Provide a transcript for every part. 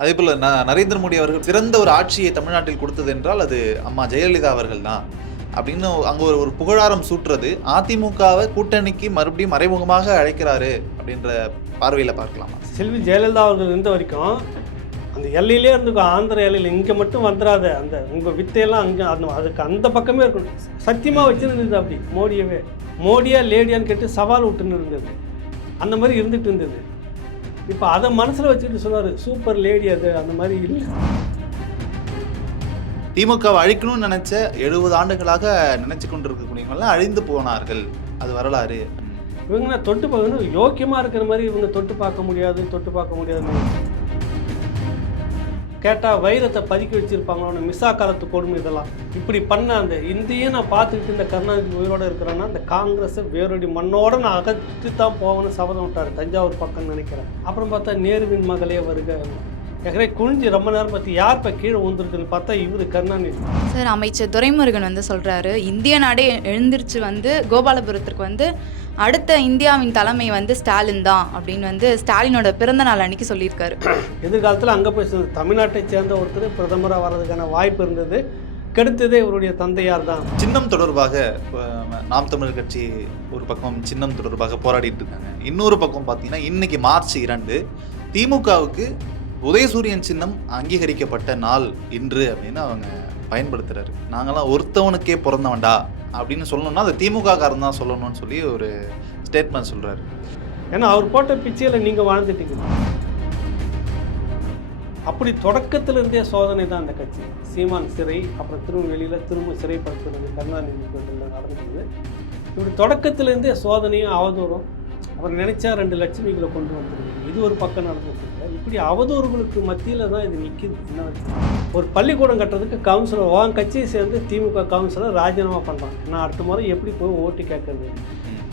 அதே போல நரேந்திர மோடி அவர்கள் சிறந்த ஒரு ஆட்சியை தமிழ்நாட்டில் கொடுத்தது என்றால் அது அம்மா ஜெயலலிதா அவர்கள் தான் அப்படின்னு அங்க ஒரு ஒரு புகழாரம் சூட்டுறது அதிமுகவை கூட்டணிக்கு மறுபடியும் மறைமுகமாக அழைக்கிறாரு அப்படின்ற பார்வையில பார்க்கலாமா? செல்வி ஜெயலலிதா அவர்கள் இருந்த வரைக்கும் அந்த எல்லையிலே இருந்துக்கும், ஆந்திர எல்லையில் இங்கே மட்டும் வந்துடாத, அந்த உங்கள் வித்தையெல்லாம் அங்கே அதுக்கு அந்த பக்கமே இருக்கணும் சத்தியமாக வச்சுருந்தது. அப்படி மோடியா லேடியான்னு கேட்டு சவால் விட்டுன்னு இருந்தது. அந்த மாதிரி இருந்துட்டு இருந்தது. இப்போ அதை மனசில் வச்சுக்கிட்டு சொன்னார் சூப்பர் லேடி அது அந்த மாதிரி இல்லை. திமுகவை அழிக்கணும்னு நினைச்ச 70 ஆண்டுகளாக நினைச்சு கொண்டிருக்கக்கூடியவங்களாம் அழிந்து போனார்கள், அது வரலாறு. இவங்க தொட்டு பார்க்கணும் யோக்கியமாக இருக்கிற மாதிரி இவங்க தொட்டு பார்க்க முடியாது. கேட்டால் வைரத்தை பதுக்கி வச்சுருப்பாங்களோன்னு மிஸ்ஸா காலத்து கொடுமை இதெல்லாம். இப்படி பண்ண அந்த இந்தியும் நான் பார்த்துக்கிட்டு இந்த கருணாநிதி உயிரோடு இருக்கிறேன்னா அந்த காங்கிரஸை வேரோடி மண்ணோடு நான் அகற்றி தான் போகணும்னு சபதம் விட்டார். தஞ்சாவூர் பக்கம்னு நினைக்கிறேன். அப்புறம் பார்த்தா நேருவின் மகளே வருக எகரே குனிஞ்சு ரொம்ப நேரம் பார்த்து யார் இப்போ கீழே வந்துருக்குன்னு பார்த்தா இவர் கருணாநிதி சார். அமைச்சர் துரைமுருகன் சொல்கிறாரு இந்திய நாடே எழுந்திருச்சு கோபாலபுரத்திற்கு அடுத்த இந்தியாவின் தலைமை ஸ்டாலின் தான் அப்படின்னு ஸ்டாலினோட பிறந்த நாள் அன்னைக்கு சொல்லியிருக்காரு. எதிர்காலத்தில் அங்கே போய் தமிழ்நாட்டை சேர்ந்த ஒருத்தர் பிரதமராக வர்றதுக்கான வாய்ப்பு இருந்தது. கெடுத்ததே இவருடைய தந்தையார் தான். சின்னம் தொடர்பாக நாம் தமிழர் கட்சி ஒரு பக்கம் சின்னம் தொடர்பாக போராடிட்டு இருக்காங்க. இன்னொரு பக்கம் பார்த்தீங்கன்னா இன்னைக்கு மார்ச் 2 திமுகவுக்கு உதயசூரியன் சின்னம் அங்கீகரிக்கப்பட்ட நாள் இன்று அப்படின்னு அவங்க பயன்படுத்துறாரு. நாங்களாம் ஒருத்தவனுக்கே பிறந்தவன்டா அப்படின்னு சொல்லணும்னா அது திமுக காரன் தான் சொல்லணும்னு சொல்லி ஒரு ஸ்டேட்மெண்ட் சொல்றாரு. ஏன்னா அவர் போட்ட பிச்சையில் நீங்கள் வாழ்ந்துட்டீங்க. அப்படி தொடக்கத்திலிருந்தே சோதனை தான் அந்த கட்சி. சீமான் சிறை, அப்புறம் திருநெல்வேலியில் திரும்ப சிறைப்படுத்துறது கருணாநிதி கோயிலில் நடந்தது. இப்படி தொடக்கத்திலேருந்தே சோதனையும் அவதூறும். அப்புறம் நினைச்சா 2 லட்சுமிகளை கொண்டு வந்துருக்கு. இது ஒரு பக்கம் நடந்துட்டு. இப்படி அவதூறுகளுக்கு மத்தியில் தான் இது நிற்கிது. என்ன ஒரு பள்ளிக்கூடம் கட்டுறதுக்கு கவுன்சிலர் கட்சியை சேர்ந்து திமுக கவுன்சிலர் ராஜினாமா பண்ணுறாங்க. நான் அடுத்த முறை எப்படி போய் ஓட்டு கேட்கறது?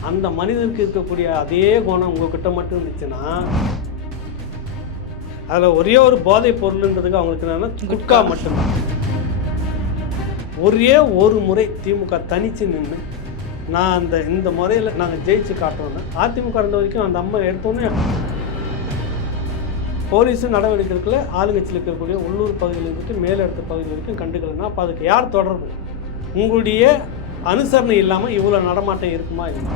அந்த மனிதனுக்கு இருக்கக்கூடிய அதே குணம் உங்ககிட்ட மட்டும் இருந்துச்சுன்னா அதில் ஒரே ஒரு போதை பொருள்ன்றதுக்கு அவங்களுக்கு என்னன்னா குட்கா மட்டும்தான். ஒரே ஒரு முறை திமுக தனித்து நின்று நான் இந்த முறையில் நாங்கள் ஜெயிச்சு காட்டுறோன்னா அதிமுக இருந்த வரைக்கும் அந்த அம்மா எடுத்தோன்னே போலீஸும் நடவடிக்கை இருக்குல்ல, ஆளுங்கட்சியில் இருக்கக்கூடிய உள்ளூர் பகுதியில் இருந்துட்டு மேலே எடுத்த பகுதி வரைக்கும் கண்டுக்கலன்னா அப்போ அதுக்கு யார் தொடர்பு? உங்களுடைய அனுசரணை இல்லாமல் இவ்வளோ நடமாட்டம் இருக்குமா? இல்லை.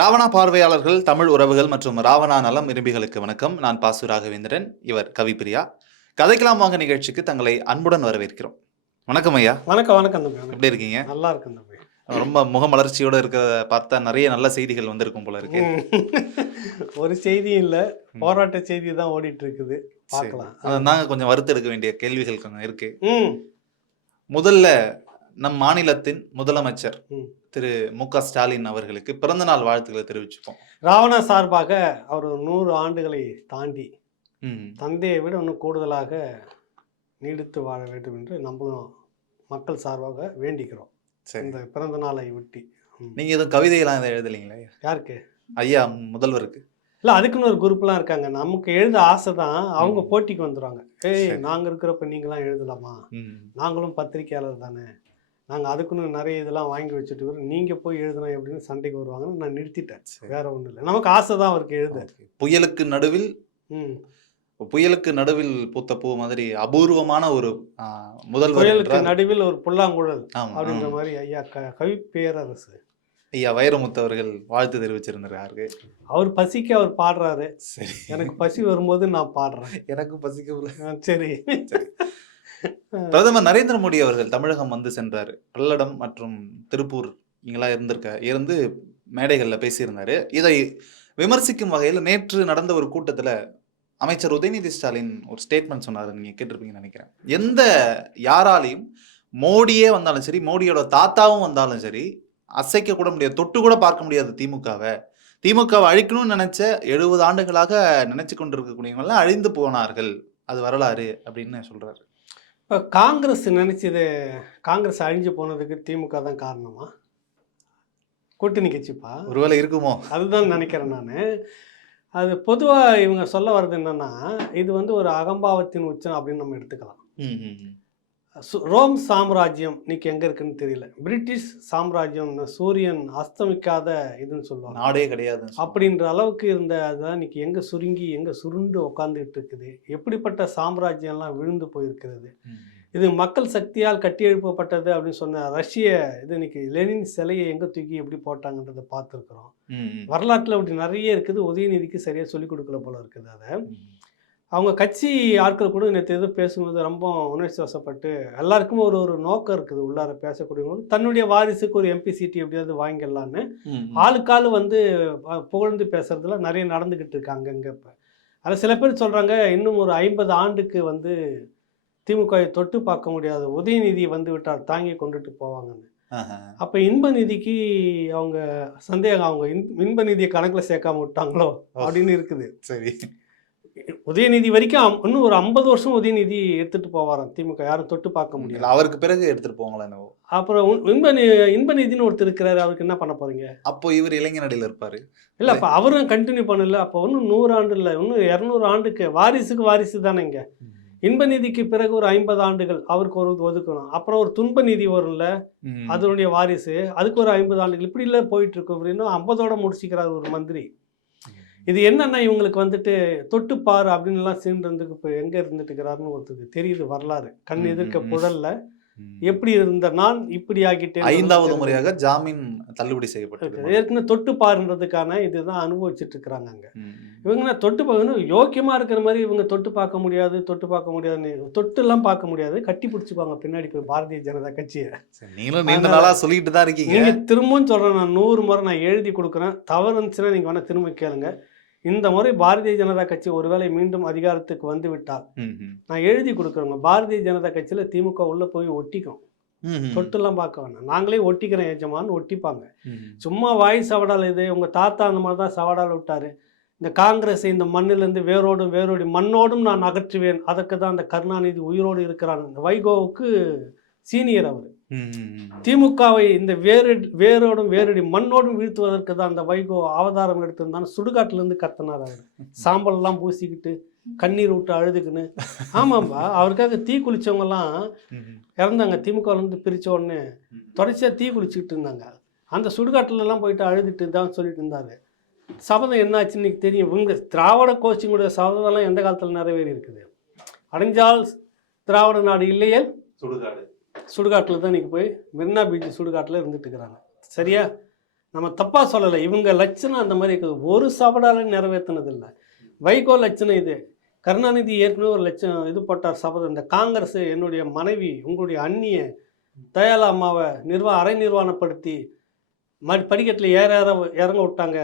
ராவணா பார்வையாளர்கள், தமிழ் உறவுகள் மற்றும் ராவணா நலம் விரும்பிகளுக்கு வணக்கம். நான் பாசு ராகவேந்திரன், இவர் கவிப்பிரியா. கதைக்கலாம் வாங்க நிகழ்ச்சிக்கு தங்களை அன்புடன் வரவேற்கிறோம். வணக்கம் ஐயா. வணக்கம். எப்படி இருக்கீங்க? நல்லா இருக்கேன். ரொம்ப முகமலர்ச்சியோட இருக்கிறத பார்த்தா நிறைய நல்ல செய்திகள் வந்திருக்கும் போல இருக்கு. ஒரு செய்தியும் இல்லை, போராட்ட செய்தி தான் ஓடிட்டு இருக்குது. பார்க்கலாம். நாங்க கொஞ்சம் வறுத்து எடுக்க வேண்டிய கேள்விகள் கொஞ்சம் இருக்கு. முதல்ல நம் மாநிலத்தின் முதலமைச்சர் திரு மு.க. ஸ்டாலின் அவர்களுக்கு பிறந்த நாள் வாழ்த்துக்களை தெரிவிச்சுப்போம். ராவணா சார்பாக அவர் 100 ஆண்டுகளை தாண்டி தந்தையை விட இன்னும் கூடுதலாக நீடித்து வாழ வேண்டும் என்று நம்மளும் மக்கள் சார்பாக வேண்டிக்கிறோம். இந்த பிறந்த நாளை ஒட்டி. நீங்க எதுவும் கவிதையெல்லாம் எழுதலைங்களா? யாருக்கு? ஐயா முதல்வருக்கு. இல்லை, அதுக்குன்னு ஒரு குரூப்லாம் இருக்காங்க. நமக்கு எழுத ஆசை தான், அவங்க போட்டிக்கு வந்துடுவாங்க. நாங்கள் இருக்கிறப்ப நீங்களாம் எழுதலாமா? நாங்களும் பத்திரிகையாளர் தானே, நாங்கள் அதுக்குன்னு நிறைய இதெல்லாம் வாங்கி வச்சுட்டு வரோம், நீங்கள் போய் எழுதணும் எப்படின்னு சண்டைக்கு வருவாங்கன்னு நான் நிறுத்திட்டேன். வேற ஒன்றும் இல்லை, நமக்கு ஆசை தான் அவருக்கு எழுத. புயலுக்கு நடுவில் பூத்த பூ மாதிரி அபூர்வமான ஒரு முதல்வர். புயலுக்கு நடுவில் ஒரு புல்லாங்குழல் அப்படின்ற மாதிரி ஐயா கவி பேரரசு ஐயா வைரமுத்து அவர்கள் வாழ்த்து தெரிவிச்சிருந்தாரு. அவர் பசிக்கு அவர் பாடுறாரு. சரி, எனக்கு பசி வரும்போது நான் பாடுறேன். எனக்கு பசிக்க. சரி. பிரதமர் நரேந்திர மோடி அவர்கள் தமிழகம் சென்றாரு. பல்லடம் மற்றும் திருப்பூர் இங்கெல்லாம் இருந்து மேடைகளில் பேசியிருந்தாரு. இதை விமர்சிக்கும் வகையில் நேற்று நடந்த ஒரு கூட்டத்தில் அமைச்சர் உதயநிதி ஸ்டாலின் ஒரு ஸ்டேட்மெண்ட் சொன்னார். நீங்க கேட்டிருப்பீங்கன்னு நினைக்கிறேன். எந்த யாராலையும் மோடியே வந்தாலும் சரி, மோடியோட தாத்தாவும் வந்தாலும் சரி, அசைக்க கூட முடியாது, தொட்டு கூட பார்க்க முடியாது திமுகவை அழிக்கணும்னு நினைச்ச 70 ஆண்டுகளாக நினைச்சு கொண்டிருக்கக்கூடியவங்களாம் அழிந்து போனார்கள், அது வரலாறு அப்படின்னு சொல்றாரு. இப்போ காங்கிரஸ் நினைச்சது, காங்கிரஸ் அழிஞ்சு போனதுக்கு திமுக தான் காரணமா? கூட்டணி கட்சிப்பா? ஒருவேளை இருக்குமோ, அதுதான் நினைக்கிறேன் நான். அது பொதுவாக இவங்க சொல்ல வர்றது என்னன்னா, இது ஒரு அகம்பாவத்தின் உச்சம் அப்படின்னு நம்ம எடுத்துக்கலாம். ரோம் சாம்ராஜ்யம் இன்னைக்கு எங்கே இருக்குன்னு தெரியல. பிரிட்டிஷ் சாம்ராஜ்யம் சூரியன் அஸ்தமிக்காத இதுன்னு சொல்லுவாங்க. நாடே கிடையாது அப்படின்ற அளவுக்கு இருந்த அதுதான் இன்னைக்கு எங்கே சுருங்கி எங்கே சுருண்டு உட்காந்துக்கிட்டு இருக்குது. எப்படிப்பட்ட சாம்ராஜ்யம்லாம் விழுந்து போயிருக்கிறது. இது மக்கள் சக்தியால் கட்டி எழுப்பப்பட்டது அப்படின்னு சொன்ன ரஷ்ய இது இன்னைக்கு லெனின் சிலையை எங்கே தூக்கி எப்படி போட்டாங்கன்றதை பார்த்துருக்குறோம். வரலாற்றில் அப்படி நிறைய இருக்குது. உதயநிதிக்கு சரியாக சொல்லிக் கொடுக்கல போல இருக்குது. அதை அவங்க கட்சி ஆட்கள் கூட நேற்று எதுவும் பேசும்போது ரொம்ப உணர்ச்சி வசப்பட்டு எல்லாருக்குமே ஒரு நோக்கம் இருக்குது உள்ளார பேசக்கூடியவங்க தன்னுடைய வாரிசுக்கு ஒரு எம்பி சீட்டு எப்படியாவது வாங்கிடலான்னு ஆளுக்காள் வந்து புகழ்ந்து பேசுறதுல நிறைய நடந்துக்கிட்டு இருக்காங்க. அங்கே இப்போ அதில் சில பேர் சொல்கிறாங்க இன்னும் ஒரு 50 ஆண்டுக்கு வந்து திமுகவை தொட்டு பார்க்க முடியாது, உதயநிதி வந்து விட்டால் தாங்கி கொண்டுட்டு போவாங்கன்னு. அப்போ இன்ப நிதிக்கு அவங்க சந்தேகம், அவங்க இன்ப நிதியை கணக்கில் சேர்க்காம விட்டாங்களோ அப்படின்னு இருக்குது. சரி, உதயநிதி வரைக்கும் இன்னும் ஒரு 50 வருஷம் உதயநிதி எடுத்துட்டு போவாராம் திமுக, யாரும் தொட்டு பார்க்க முடியல. அவருக்கு பிறகு எடுத்துட்டு போவாங்களா என்னவோ. அப்புறம் இன்ப நிதினு ஒருத்தர் இருக்கிறாரு, அவருக்கு என்ன பண்ண போறீங்க? அப்போ இவர் இளைஞரடியில் இருப்பாரு. இல்லை, அப்போ அவரும் கண்டினியூ பண்ணல. அப்போ இன்னும் 100 ஆண்டு இல்லை, இன்னும் 200 ஆண்டுக்கு வாரிசுக்கு வாரிசு தானே. இங்கே இன்ப நிதிக்கு பிறகு ஒரு 50 ஆண்டுகள் அவருக்கு ஒரு ஒதுக்கணும். அப்புறம் ஒரு துன்ப நிதி வரும்ல, அதனுடைய வாரிசு, அதுக்கு ஒரு 50 ஆண்டுகள், இப்படி இல்லை போயிட்டு இருக்கும். அப்படின்னு 50ஓட முடிச்சுக்கிறார் ஒரு மந்திரி. இது என்னன்னா இவங்களுக்கு வந்துட்டு தொட்டுப்பாரு அப்படின்லாம் சீன்றதுக்கு இப்போ எங்கே இருந்துட்டு இருக்கிறாருன்னு ஒருத்தருக்கு தெரியுது. வரலாறு கண் எதிர்க்க புழல்ல எப்படி இருந்த நான் இப்படி ஆகிட்டேன். 5வது முறையாக ஜாமீன் தள்ளுபடி செய்யப்பட்டிருக்கு. ஏற்கனவே தொட்டுப்பாருன்றதுக்கான இதுதான் அனுபவிச்சுட்டு இருக்கிறாங்க. அங்கே இவங்க தொட்டு பார்க்கணும் யோக்கியமாக இருக்கிற மாதிரி இவங்க தொட்டு பார்க்க முடியாது, தொட்டு பார்க்க முடியாதுன்னு தொட்டுலாம் பார்க்க முடியாது, கட்டி பிடிச்சிப்பாங்க பின்னாடி போய் பாரதிய ஜனதா கட்சியை. நீங்களும் நீண்ட நாளாக சொல்லிட்டு தான் இருக்கீங்க. நீங்கள் திரும்பவும் சொல்கிறேன், நான் 100 முறை நான் எழுதி கொடுக்குறேன். தவறு இருந்துச்சுன்னா நீங்கள் வேணால் திரும்ப கேளுங்க. இந்த முறை பாரதிய ஜனதா கட்சி ஒருவேளை மீண்டும் அதிகாரத்துக்கு வந்து விட்டால் நான் எழுதி கொடுக்குறேங்க, பாரதிய ஜனதா கட்சியில் திமுக உள்ள போய் ஒட்டிக்கும். தொட்டுலாம் பார்க்க வேணாம், நாங்களே ஒட்டிக்கிறேன் எஜமான்னு ஒட்டிப்பாங்க. சும்மா வாய் சவடால் இது உங்கள் தாத்தா அந்த மாதிரி தான் சவடால் விட்டார். இந்த காங்கிரஸை இந்த மண்ணிலேருந்து வேரோடி மண்ணோடும் நான் அகற்றுவேன். அதுக்கு தான் அந்த கருணாநிதி உயிரோடு இருக்கிறான். இந்த வைகோவுக்கு சீனியர் அவர். திமுகவை இந்த வேரோடும் வேரடி மண்ணோடும் வீழ்த்துவதற்கு தான் அந்த வைகோ அவதாரம் எடுத்திருந்தான்னு சுடுகாட்டிலேருந்து கத்தினார். அவர் சாம்பல்லாம் பூசிக்கிட்டு கண்ணீர் விட்டு அழுதுக்குன்னு. ஆமாம்பா, அவருக்காக தீ குளித்தவங்கெல்லாம் இறந்தாங்க. திமுகலேருந்து பிரித்த உடனே தொடர்ச்சியாக தீ குளிச்சுக்கிட்டு இருந்தாங்க. அந்த சுடுகாட்டிலலாம் போயிட்டு அழுதுட்டு தான் சொல்லிட்டு இருந்தார். சபதம் என்னாச்சுன்னு இன்னைக்கு தெரியும். இவங்க திராவிட கோச்சிங்குடைய சபதம்லாம் எந்த காலத்தில் நிறைவேறி இருக்குது? அடைஞ்சால் திராவிட நாடு இல்லையே சுடுகாட்டில் தான் இன்றைக்கி போய் மெரினா பீச் சுடுகாட்டில் இருந்துட்டு இருக்கிறாங்க. சரியா? நம்ம தப்பாக சொல்லலை. இவங்க லட்சணம் அந்த மாதிரி இருக்குது. ஒரு சபடாலும் நிறைவேற்றினது இல்லை. வைகோ லட்சணம் இது. கருணாநிதி ஏற்கனவே ஒரு லட்சம் இது போட்டார் சபதம். இந்த காங்கிரஸ் என்னுடைய மனைவி உங்களுடைய அண்ணியை தயாலா அம்மாவை அரை நிர்வாணப்படுத்தி படிக்கட்டில் இறங்க விட்டாங்க.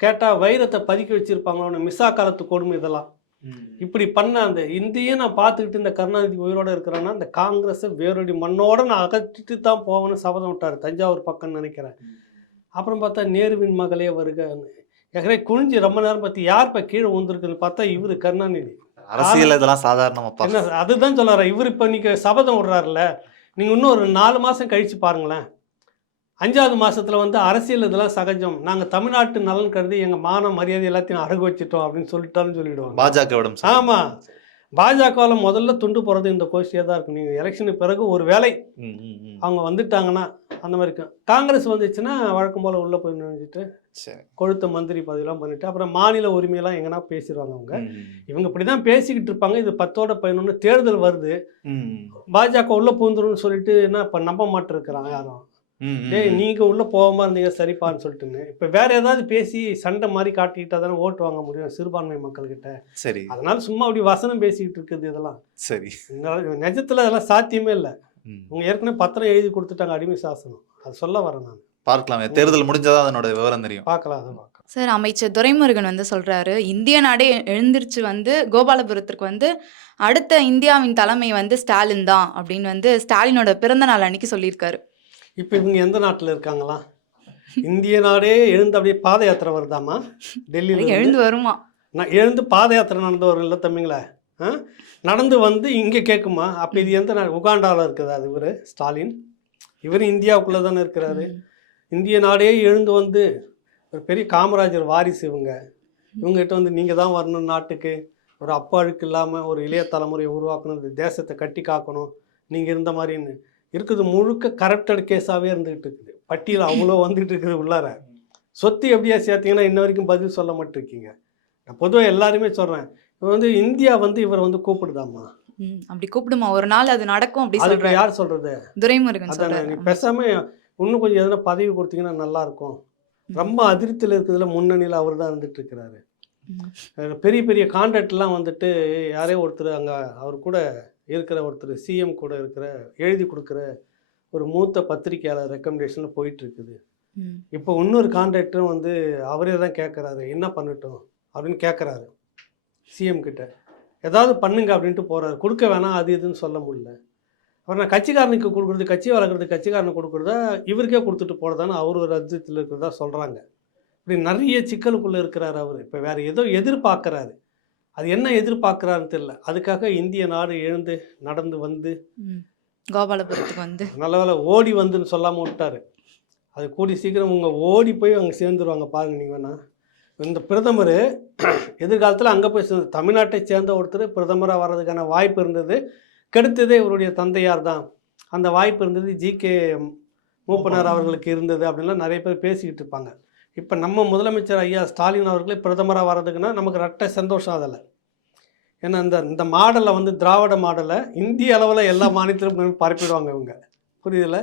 கேட்டால் வைரத்தை பதுக்கி வச்சுருப்பாங்களோன்னு மிஸ்ஸா காலத்து கொடுமை. இதெல்லாம் இப்படி பண்ண அந்த இந்தியை நான் பார்த்துக்கிட்டு இந்த கருணாநிதி உயிரோடு இருக்கிறான்னா அந்த காங்கிரஸை வேரோடி மண்ணோட நான் அகற்றிட்டு தான் போவேன்னு சபதம் விட்டார். தஞ்சாவூர் பக்கம்னு நினைக்கிறேன். அப்புறம் பார்த்தா நேருவின் மகளே வருகன்னு எகரே குனிஞ்சு ரொம்ப நேரம் பார்த்து யார் இப்போ கீழே வந்துருக்குன்னு பார்த்தா இவர் கருணாநிதி. அரசியல் இதெல்லாம் சாதாரணமாக என்ன அதுதான் சொல்கிறார் இவர். இப்போ நீங்கள் சபதம் விடுறாருல, நீங்கள் இன்னும் ஒரு 4 மாதம் கழித்து பாருங்களேன். 5வது மாதத்தில் வந்து அரசியல் இதெல்லாம் சகஜம், நாங்கள் தமிழ்நாட்டு நலன் கருதி எங்கள் மான மரியாதை எல்லாத்தையும் அடகு வச்சுட்டோம் அப்படின்னு சொல்லிட்டாருன்னு சொல்லிவிடுவாங்க பாஜகவிடம். ஆமாம், பாஜகவில் முதல்ல துண்டு போகிறது இந்த கோஷ்டியாக தான் இருக்கும். நீங்கள் எலெக்ஷனுக்கு பிறகு ஒரு வேளை அவங்க வந்துட்டாங்கன்னா அந்த மாதிரி இருக்கும். காங்கிரஸ் வந்துச்சுன்னா வழக்கம் போல் உள்ளே போய் நினைச்சிட்டு கொழுத்த மந்திரி பதவியெல்லாம் பண்ணிட்டு அப்புறம் மாநில உரிமையெல்லாம் எங்கன்னா பேசிடுவாங்க. அவங்க இவங்க இப்படி தான் பேசிக்கிட்டு இருப்பாங்க. இது 10ஓட 11 தேர்தல் வருது, பாஜக உள்ளே பூந்துருன்னு சொல்லிட்டு என்ன இப்போ நம்ப மாட்டிருக்கிறாங்க யாரும். நீங்கள் உள்ளே போகாம இருந்தீங்க சரிப்பான்னு சொல்லிட்டுன்னு இப்போ வேற ஏதாவது பேசி சண்டை மாதிரி காட்டிக்கிட்டா தானே ஓட்டு வாங்க முடியும் சிறுபான்மை மக்கள்கிட்ட. சரி, அதனால சும்மா அப்படி வசனம் பேசிக்கிட்டு இருக்குது இதெல்லாம். சரி, நிஜத்தில் அதெல்லாம் சாத்தியமே இல்லை. உங்க ஏற்கனவே பத்திரம் எழுதி கொடுத்துட்டாங்க, அடிமை சாசனம். அது சொல்ல வரேன் நான். பார்க்கலாமே, தேர்தல் முடிஞ்சதான் அதனோட விவரம் தெரியும். பார்க்கலாம், அதை பார்க்கலாம். சார், அமைச்சர் துரைமுருகன் வந்து சொல்றாரு இந்திய நாடே எழுந்திருச்சு வந்து கோபாலபுரத்திற்கு வந்து அடுத்த இந்தியாவின் தலைமை வந்து ஸ்டாலின் தான் அப்படின்னு வந்து ஸ்டாலினோட பிறந்த நாள் அன்னைக்கு சொல்லியிருக்காரு. இப்போ இவங்க எந்த நாட்டில் இருக்காங்களா? இந்திய நாடே எழுந்து அப்படியே பாத யாத்திரை வருதாமா? டெல்லியில் எழுந்து வருமா? நான் எழுந்து பாத யாத்திரை நடந்து வரும் இல்லை தம்பிங்களா? நடந்து வந்து இங்கே கேட்குமா? அப்போ இது எந்த நாடு? உகாண்டாவில் இருக்குதா அது? இவர் ஸ்டாலின் இவர் இந்தியாவுக்குள்ளே தானே இருக்கிறாரு. இந்திய நாடே எழுந்து வந்து ஒரு பெரிய காமராஜர் வாரிசு இவங்ககிட்ட வந்து நீங்கள் தான் வரணும் நாட்டுக்கு, ஒரு அப்பா அழுக்கு இல்லாமல் ஒரு இளைய தலைமுறையை உருவாக்கணும், இந்த தேசத்தை கட்டி காக்கணும், நீங்கள் இருந்த மாதிரின்னு இருக்குது. முழுக்க கரப்டட் கேஸாகவே இருந்துகிட்டு இருக்குது. பட்டியல் அவ்வளோ வந்துட்டு இருக்குது உள்ளார. சொத்து எப்படியா சேர்த்தீங்கன்னா இன்ன வரைக்கும் பதில் சொல்ல மாட்டிருக்கீங்க. நான் பொதுவாக எல்லாருமே சொல்கிறேன், இப்போ இந்தியா இவரை கூப்பிடுதாம்மா. அப்படி கூப்பிடுமா ஒரு நாள் அது நடக்கும் அப்படி அதுக்கு சொல்றாரு யார் சொல்கிறது? துரைமுருகன் அதானே, சொல்றாரு. நீ பேசாமல் இன்னும் கொஞ்சம் எதனா பதவி கொடுத்தீங்கன்னா நல்லாயிருக்கும். ரொம்ப அதிருப்தியில் இருக்கிறதுல முன்னணியில் அவர் தான் இருந்துட்டு இருக்கிறாரு. பெரிய பெரிய கான்ட்ராக்ட்லாம் யாரே ஒருத்தர் அங்கே அவர் கூட இருக்கிற ஒருத்தர் சிஎம் கூட இருக்கிற எழுதி கொடுக்குற ஒரு மூத்த பத்திரிகையாளர் ரெக்கமெண்டேஷனில் போயிட்டுருக்குது. இப்போ இன்னொரு கான்ட்ராக்டரும் அவரே தான் கேட்குறாரு, என்ன பண்ணட்டும் அப்படின்னு கேட்குறாரு சிஎம் கிட்ட. ஏதாவது பண்ணுங்க அப்படின்ட்டு போகிறாரு. கொடுக்க வேணாம் அது இதுன்னு சொல்ல முடியல. அப்புறம் நான் கட்சிக்காரனுக்கு கொடுக்குறது, கட்சி வளர்க்குறது கட்சிக்காரனுக்கு கொடுக்குறதா இவருக்கே கொடுத்துட்டு போகிறதான்னு அவர் ஒரு அர்த்தத்தில் இருக்கிறதா சொல்கிறாங்க. இப்படி நிறைய சிக்கலுக்குள்ளே இருக்கிறார் அவர். இப்போ வேறு ஏதோ எதிர்பார்க்குறாரு. அது என்ன எதிர்பார்க்குறாருன்னு தெரியல. அதுக்காக இந்திய நாடு எழுந்து நடந்து வந்து கோபாலபுரத்துக்கு நல்ல வேலை ஓடி வந்துன்னு சொல்லாமல் விட்டார். அது கூடி சீக்கிரம் ஓடி போய் அங்கே சேர்ந்துருவாங்க பாருங்கள். நீங்கள் வேணா இந்த பிரதமர் எதிர்காலத்தில் அங்கே போய் சேர்ந்து தமிழ்நாட்டை சேர்ந்த ஒருத்தர் பிரதமராக வர்றதுக்கான வாய்ப்பு இருந்தது. கெடுத்ததே இவருடைய தந்தையார் தான். அந்த வாய்ப்பு இருந்தது ஜி.கே. மூப்பனார் அவர்களுக்கு இருந்தது அப்படின்லாம் நிறைய பேர் பேசிக்கிட்டு இருப்பாங்க. இப்போ நம்ம முதலமைச்சர் ஐயா ஸ்டாலின் அவர்களே பிரதமராக வர்றதுக்குன்னா நமக்கு ரெட்டை சந்தோஷம் அதில். ஏன்னா இந்த மாடலை திராவிட மாடலை இந்திய அளவில் எல்லா மாநிலத்திலும் பரப்பிடுவாங்க இவங்க, புரியுதில்ல?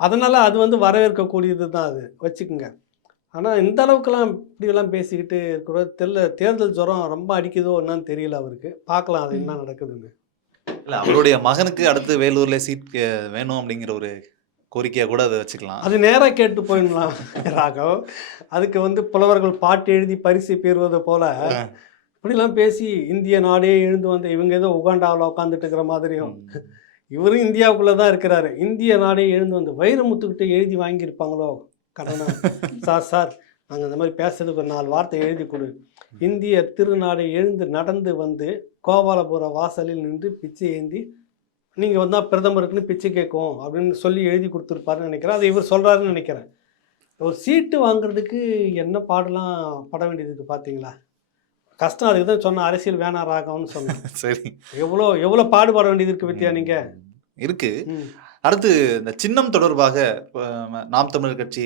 அதனால் அது வரவேற்கக்கூடியது தான், அது வச்சுக்கோங்க. ஆனால் இந்த அளவுக்குலாம் இப்படியெல்லாம் பேசிக்கிட்டு இருக்கிற தேர்தல் ஜுரம் ரொம்ப அடிக்குதோ என்னன்னு தெரியல அவருக்கு. பார்க்கலாம் அது என்ன நடக்குதுன்னு. இல்லை, அவருடைய மகனுக்கு அடுத்து வேலூர்ல சீட் வேணும் அப்படிங்கிற ஒரு கோரிக்கையாக கூட அதை வச்சுக்கலாம். அது நேராக கேட்டு போயிடலாம் ராகவ். அதுக்கு புலவர்கள் பாட்டு எழுதி பரிசு பெறுவது போல இப்படிலாம் பேசி இந்திய நாடே எழுந்து இவங்க ஏதோ உகாண்டாவில் உட்காந்துட்டு இருக்கிற மாதிரியும், இவரும் இந்தியாவுக்குள்ளே தான் இருக்கிறாரு. இந்திய நாடே எழுந்து வைரமுத்துக்கிட்ட எழுதி வாங்கியிருப்பாங்களோ கடனா, சார் நாங்கள் இந்த மாதிரி பேசுறதுக்கு ஒரு 4 வார்த்தை எழுதி கொடு. இந்திய திருநாடை எழுந்து நடந்து கோபாலபுர வாசலில் நின்று பிச்சை ஏந்தி நீங்கள் வந்தால் பிரதமருக்குன்னு பிச்சை கேட்கும் அப்படின்னு சொல்லி எழுதி கொடுத்துருப்பாருன்னு நினைக்கிறேன். அதை இவர் சொல்கிறாருன்னு நினைக்கிறேன். ஒரு சீட்டு வாங்குறதுக்கு என்ன பாடலாம் பட வேண்டியதுக்கு பார்த்தீங்களா? கஷ்டம். அதுக்கு தான் சொன்ன அரசியல் வேணாம் ராகவன்னு சொன்னேன். சரி, எவ்வளோ பாடுபட வேண்டியது இருக்குது பத்தியா நீங்கள் இருக்கு. அடுத்து இந்த சின்னம் தொடர்பாக நாம் தமிழர் கட்சி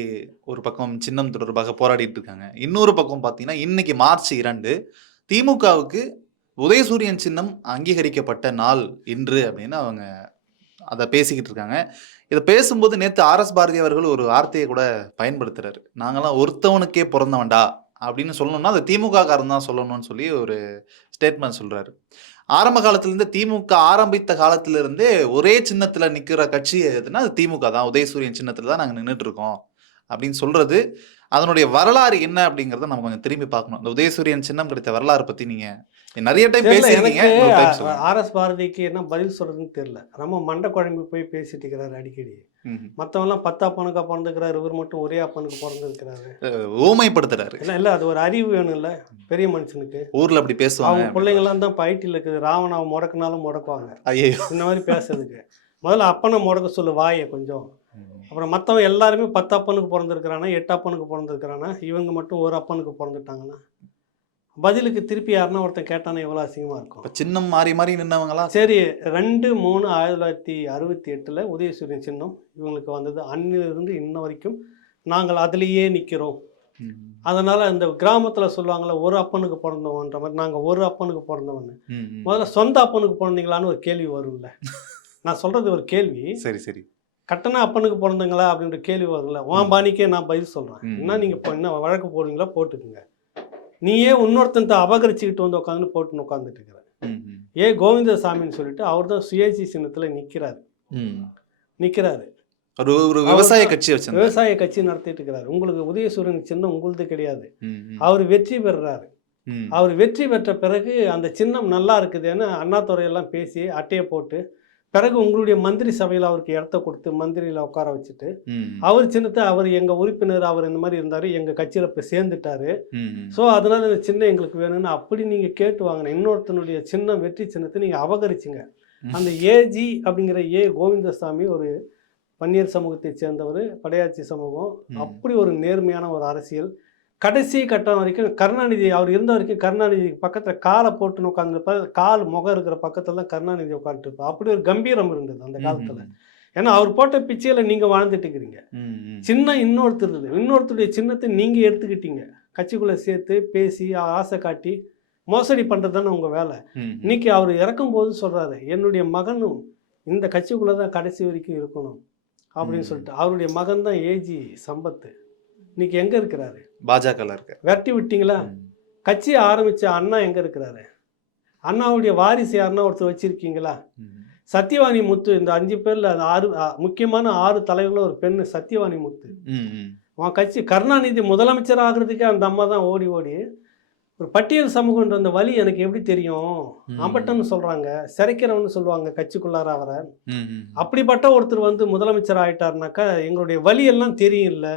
ஒரு பக்கம் சின்னம் தொடர்பாக போராடிட்டு இருக்காங்க. இன்னொரு பக்கம் பார்த்தீங்கன்னா இன்னைக்கு மார்ச் 2 திமுகவுக்கு உதயசூரியன் சின்னம் அங்கீகரிக்கப்பட்ட நாள் இன்று அப்படின்னு அவங்க அதை பேசிக்கிட்டு இருக்காங்க. இதை பேசும்போது நேற்று ஆர்எஸ் பாரதி அவர்கள் ஒரு வார்த்தையை கூட பயன்படுத்துறாரு. நாங்களாம் ஒருத்தவனுக்கே பிறந்தவன்டா அப்படின்னு சொல்லணும்னா அது திமுக காரன் தான் சொல்லணும்னு சொல்லி ஒரு ஸ்டேட்மெண்ட் சொல்றாரு. ஆரம்ப காலத்திலேருந்து திமுக ஆரம்பித்த காலத்திலிருந்தே ஒரே சின்னத்தில் நிற்கிற கட்சி எதுனா அது திமுக தான். உதயசூரியன் சின்னத்தில் தான் நாங்கள் நின்றுட்டு இருக்கோம் அப்படின்னு சொல்றது. அதனுடைய வரலாறு என்ன அப்படிங்கிறத நம்ம கொஞ்சம் திரும்பி பார்க்கணும். இந்த உதயசூரியன் சின்னம் கிடைத்த வரலாறு பற்றி நீங்க நிறைய டைம் பேசிருக்கீங்க. ஆர்எஸ் பாரதிக்கு என்ன பதில் சொல்றதுன்னு தெரியல. நம்ம மண்டை குழம்பு போய் பேசிட்டு இருக்கிறாரு அடிக்கடி. மற்றவெல்லாம் 10 அப்பனுக்கா பிறந்துக்கிறாரு, இவர் மட்டும் ஒரே அப்பனுக்கு பிறந்திருக்கிறாரு. ஓமைப்படுத்துறாரு. இல்லை அது ஒரு அறிவு வேணும்ல பெரிய மனுஷனுக்கு. ஊர்ல அப்படி பேசுவாங்க. அவங்க பிள்ளைங்களாம் தான் இப்போ ஐடியில் இருக்குது. ராவணாவை முடக்குனாலும் முடக்குவாங்க. ஐயோ, இந்த மாதிரி பேசுறதுக்கு முதல்ல அப்பனை முடக்க சொல்லு வாயை கொஞ்சம். அப்புறம் மற்றவங்க எல்லாருமே 10 அப்பனுக்கு பிறந்திருக்கிறானா, 8 அப்பனுக்கு பிறந்திருக்கிறானா, இவங்க மட்டும் ஒரு அப்பனுக்கு பிறந்துட்டாங்கன்னா பதிலுக்கு திருப்பி யாருன்னா ஒருத்தன் கேட்டானா எவ்வளோ அசிங்கமாக இருக்கும். சின்னம் மாறி மாறி நின்னவங்களாம். சரி, 2/3/1968 உதயசூரியன் சின்னம் இவங்களுக்கு வந்தது. அன்னிலிருந்து இன்ன வரைக்கும் நாங்கள் அதிலேயே நிற்கிறோம். அதனால் இந்த கிராமத்தில் சொல்லுவாங்கள்ல ஒரு அப்பனுக்கு பிறந்தவன்ற மாதிரி, நாங்கள் ஒரு அப்பனுக்கு பிறந்தவன்னு. முதல்ல சொந்த அப்பனுக்கு பிறந்தீங்களான்னு ஒரு கேள்வி வரும்ல. நான் சொல்கிறது ஒரு கேள்வி. சரி சரி, கட்டண அப்பனுக்கு பிறந்தங்களா அப்படின்ற கேள்வி வரும்ல. உன் பாணிக்கே நான் பதில் சொல்கிறேன். என்ன நீங்கள் என்ன வழக்கு போடுவீங்களா போட்டுக்குங்க. நீயே இன்னொருத்தன் அபகரிச்சுக்கிட்டு உட்காந்து போட்டுன்னு உட்காந்துட்டு இருக்கிற கோவிந்தசாமின்னு சொல்லிட்டு அவர் தான் சுயேட்சை சின்னத்தில் நிற்கிறாரு. ஒரு விவசாய கட்சி நடத்திட்டு இருக்கிறாரு. உங்களுக்கு உதயசூரியன் சின்னம் உங்களுது கிடையாது. அவர் வெற்றி பெறுறாரு. அவர் வெற்றி பெற்ற பிறகு அந்த சின்னம் நல்லா இருக்குதுன்னு அண்ணாதுரையெல்லாம் பேசி அட்டையை போட்டு பிறகு உங்களுடைய மந்திரி சபையில் அவருக்கு இடத்த கொடுத்து மந்திரியில் உட்கார வச்சுட்டு அவர் சின்னத்தை அவர் எங்கள் உறுப்பினர் அவர் இந்த மாதிரி இருந்தார், எங்கள் கட்சியில் இப்போ சேர்ந்துட்டாரு. ஸோ அதனால இந்த சின்னம் எங்களுக்கு வேணும்னு அப்படி நீங்கள் கேட்டு வாங்கின இன்னொருத்தனுடைய சின்னம் வெற்றி சின்னத்தை நீங்கள் அபகரிச்சிங்க. அந்த ஏஜி அப்படிங்கிற கோவிந்தசாமி ஒரு பன்னீர் சமூகத்தை சேர்ந்தவர், படையாட்சி சமூகம். அப்படி ஒரு நேர்மையான ஒரு அரசியல் கடைசி கட்டம் வரைக்கும் கருணாநிதி அவர் இருந்த வரைக்கும் கருணாநிதி பக்கத்தில் காலை போட்டுன்னு உட்காந்துருப்பார். கால் முகம் இருக்கிற பக்கத்தில் தான் கருணாநிதி உட்காந்துருப்பார். அப்படி ஒரு கம்பீரம் இருந்தது அந்த காலத்தில். ஏன்னா அவர் போட்ட பிச்சையில் நீங்கள் வாழ்ந்துட்டு இருக்கிறீங்க. சின்னம் இன்னொருத்தருடைய சின்னத்தை நீங்கள் எடுத்துக்கிட்டீங்க. கட்சிக்குள்ளே சேர்த்து பேசி ஆசை காட்டி மோசடி பண்ணுறது தானே உங்கள் வேலை. இன்னைக்கு அவர் இறக்கும்போது சொல்கிறாரு, என்னுடைய மகனும் இந்த கட்சிக்குள்ளே தான் கடைசி வரைக்கும் இருக்கணும் அப்படின்னு சொல்லிட்டு. அவருடைய மகன் தான் ஏஜி சம்பத்து. இன்னைக்கு எங்கே இருக்கிறாரு? பாஜக இருக்க விரட்டி விட்டீங்களா? கட்சியை ஆரம்பித்த அண்ணா எங்கே இருக்கிறாரு? அண்ணாவுடைய வாரிசு யாருன்னா ஒருத்தர் வச்சுருக்கீங்களா? சத்தியவாணி முத்து, இந்த 5 பேரில் அந்த 6 முக்கியமான 6 தலைவர்களும் ஒரு பெண்ணு சத்தியவாணி முத்து. உன் கட்சி கருணாநிதி முதலமைச்சர் ஆகிறதுக்கே அந்த அம்மா தான் ஓடி ஒரு பட்டியல் சமூகன்ற அந்த வழி எனக்கு எப்படி தெரியும்? அம்பட்டன்னு சொல்கிறாங்க, சிறைக்கிறவன்னு சொல்லுவாங்க கட்சிக்குள்ளார அவரை. அப்படிப்பட்ட ஒருத்தர் வந்து முதலமைச்சர் ஆகிட்டாருனாக்கா எங்களுடைய வழியெல்லாம் தெரியும் இல்லை.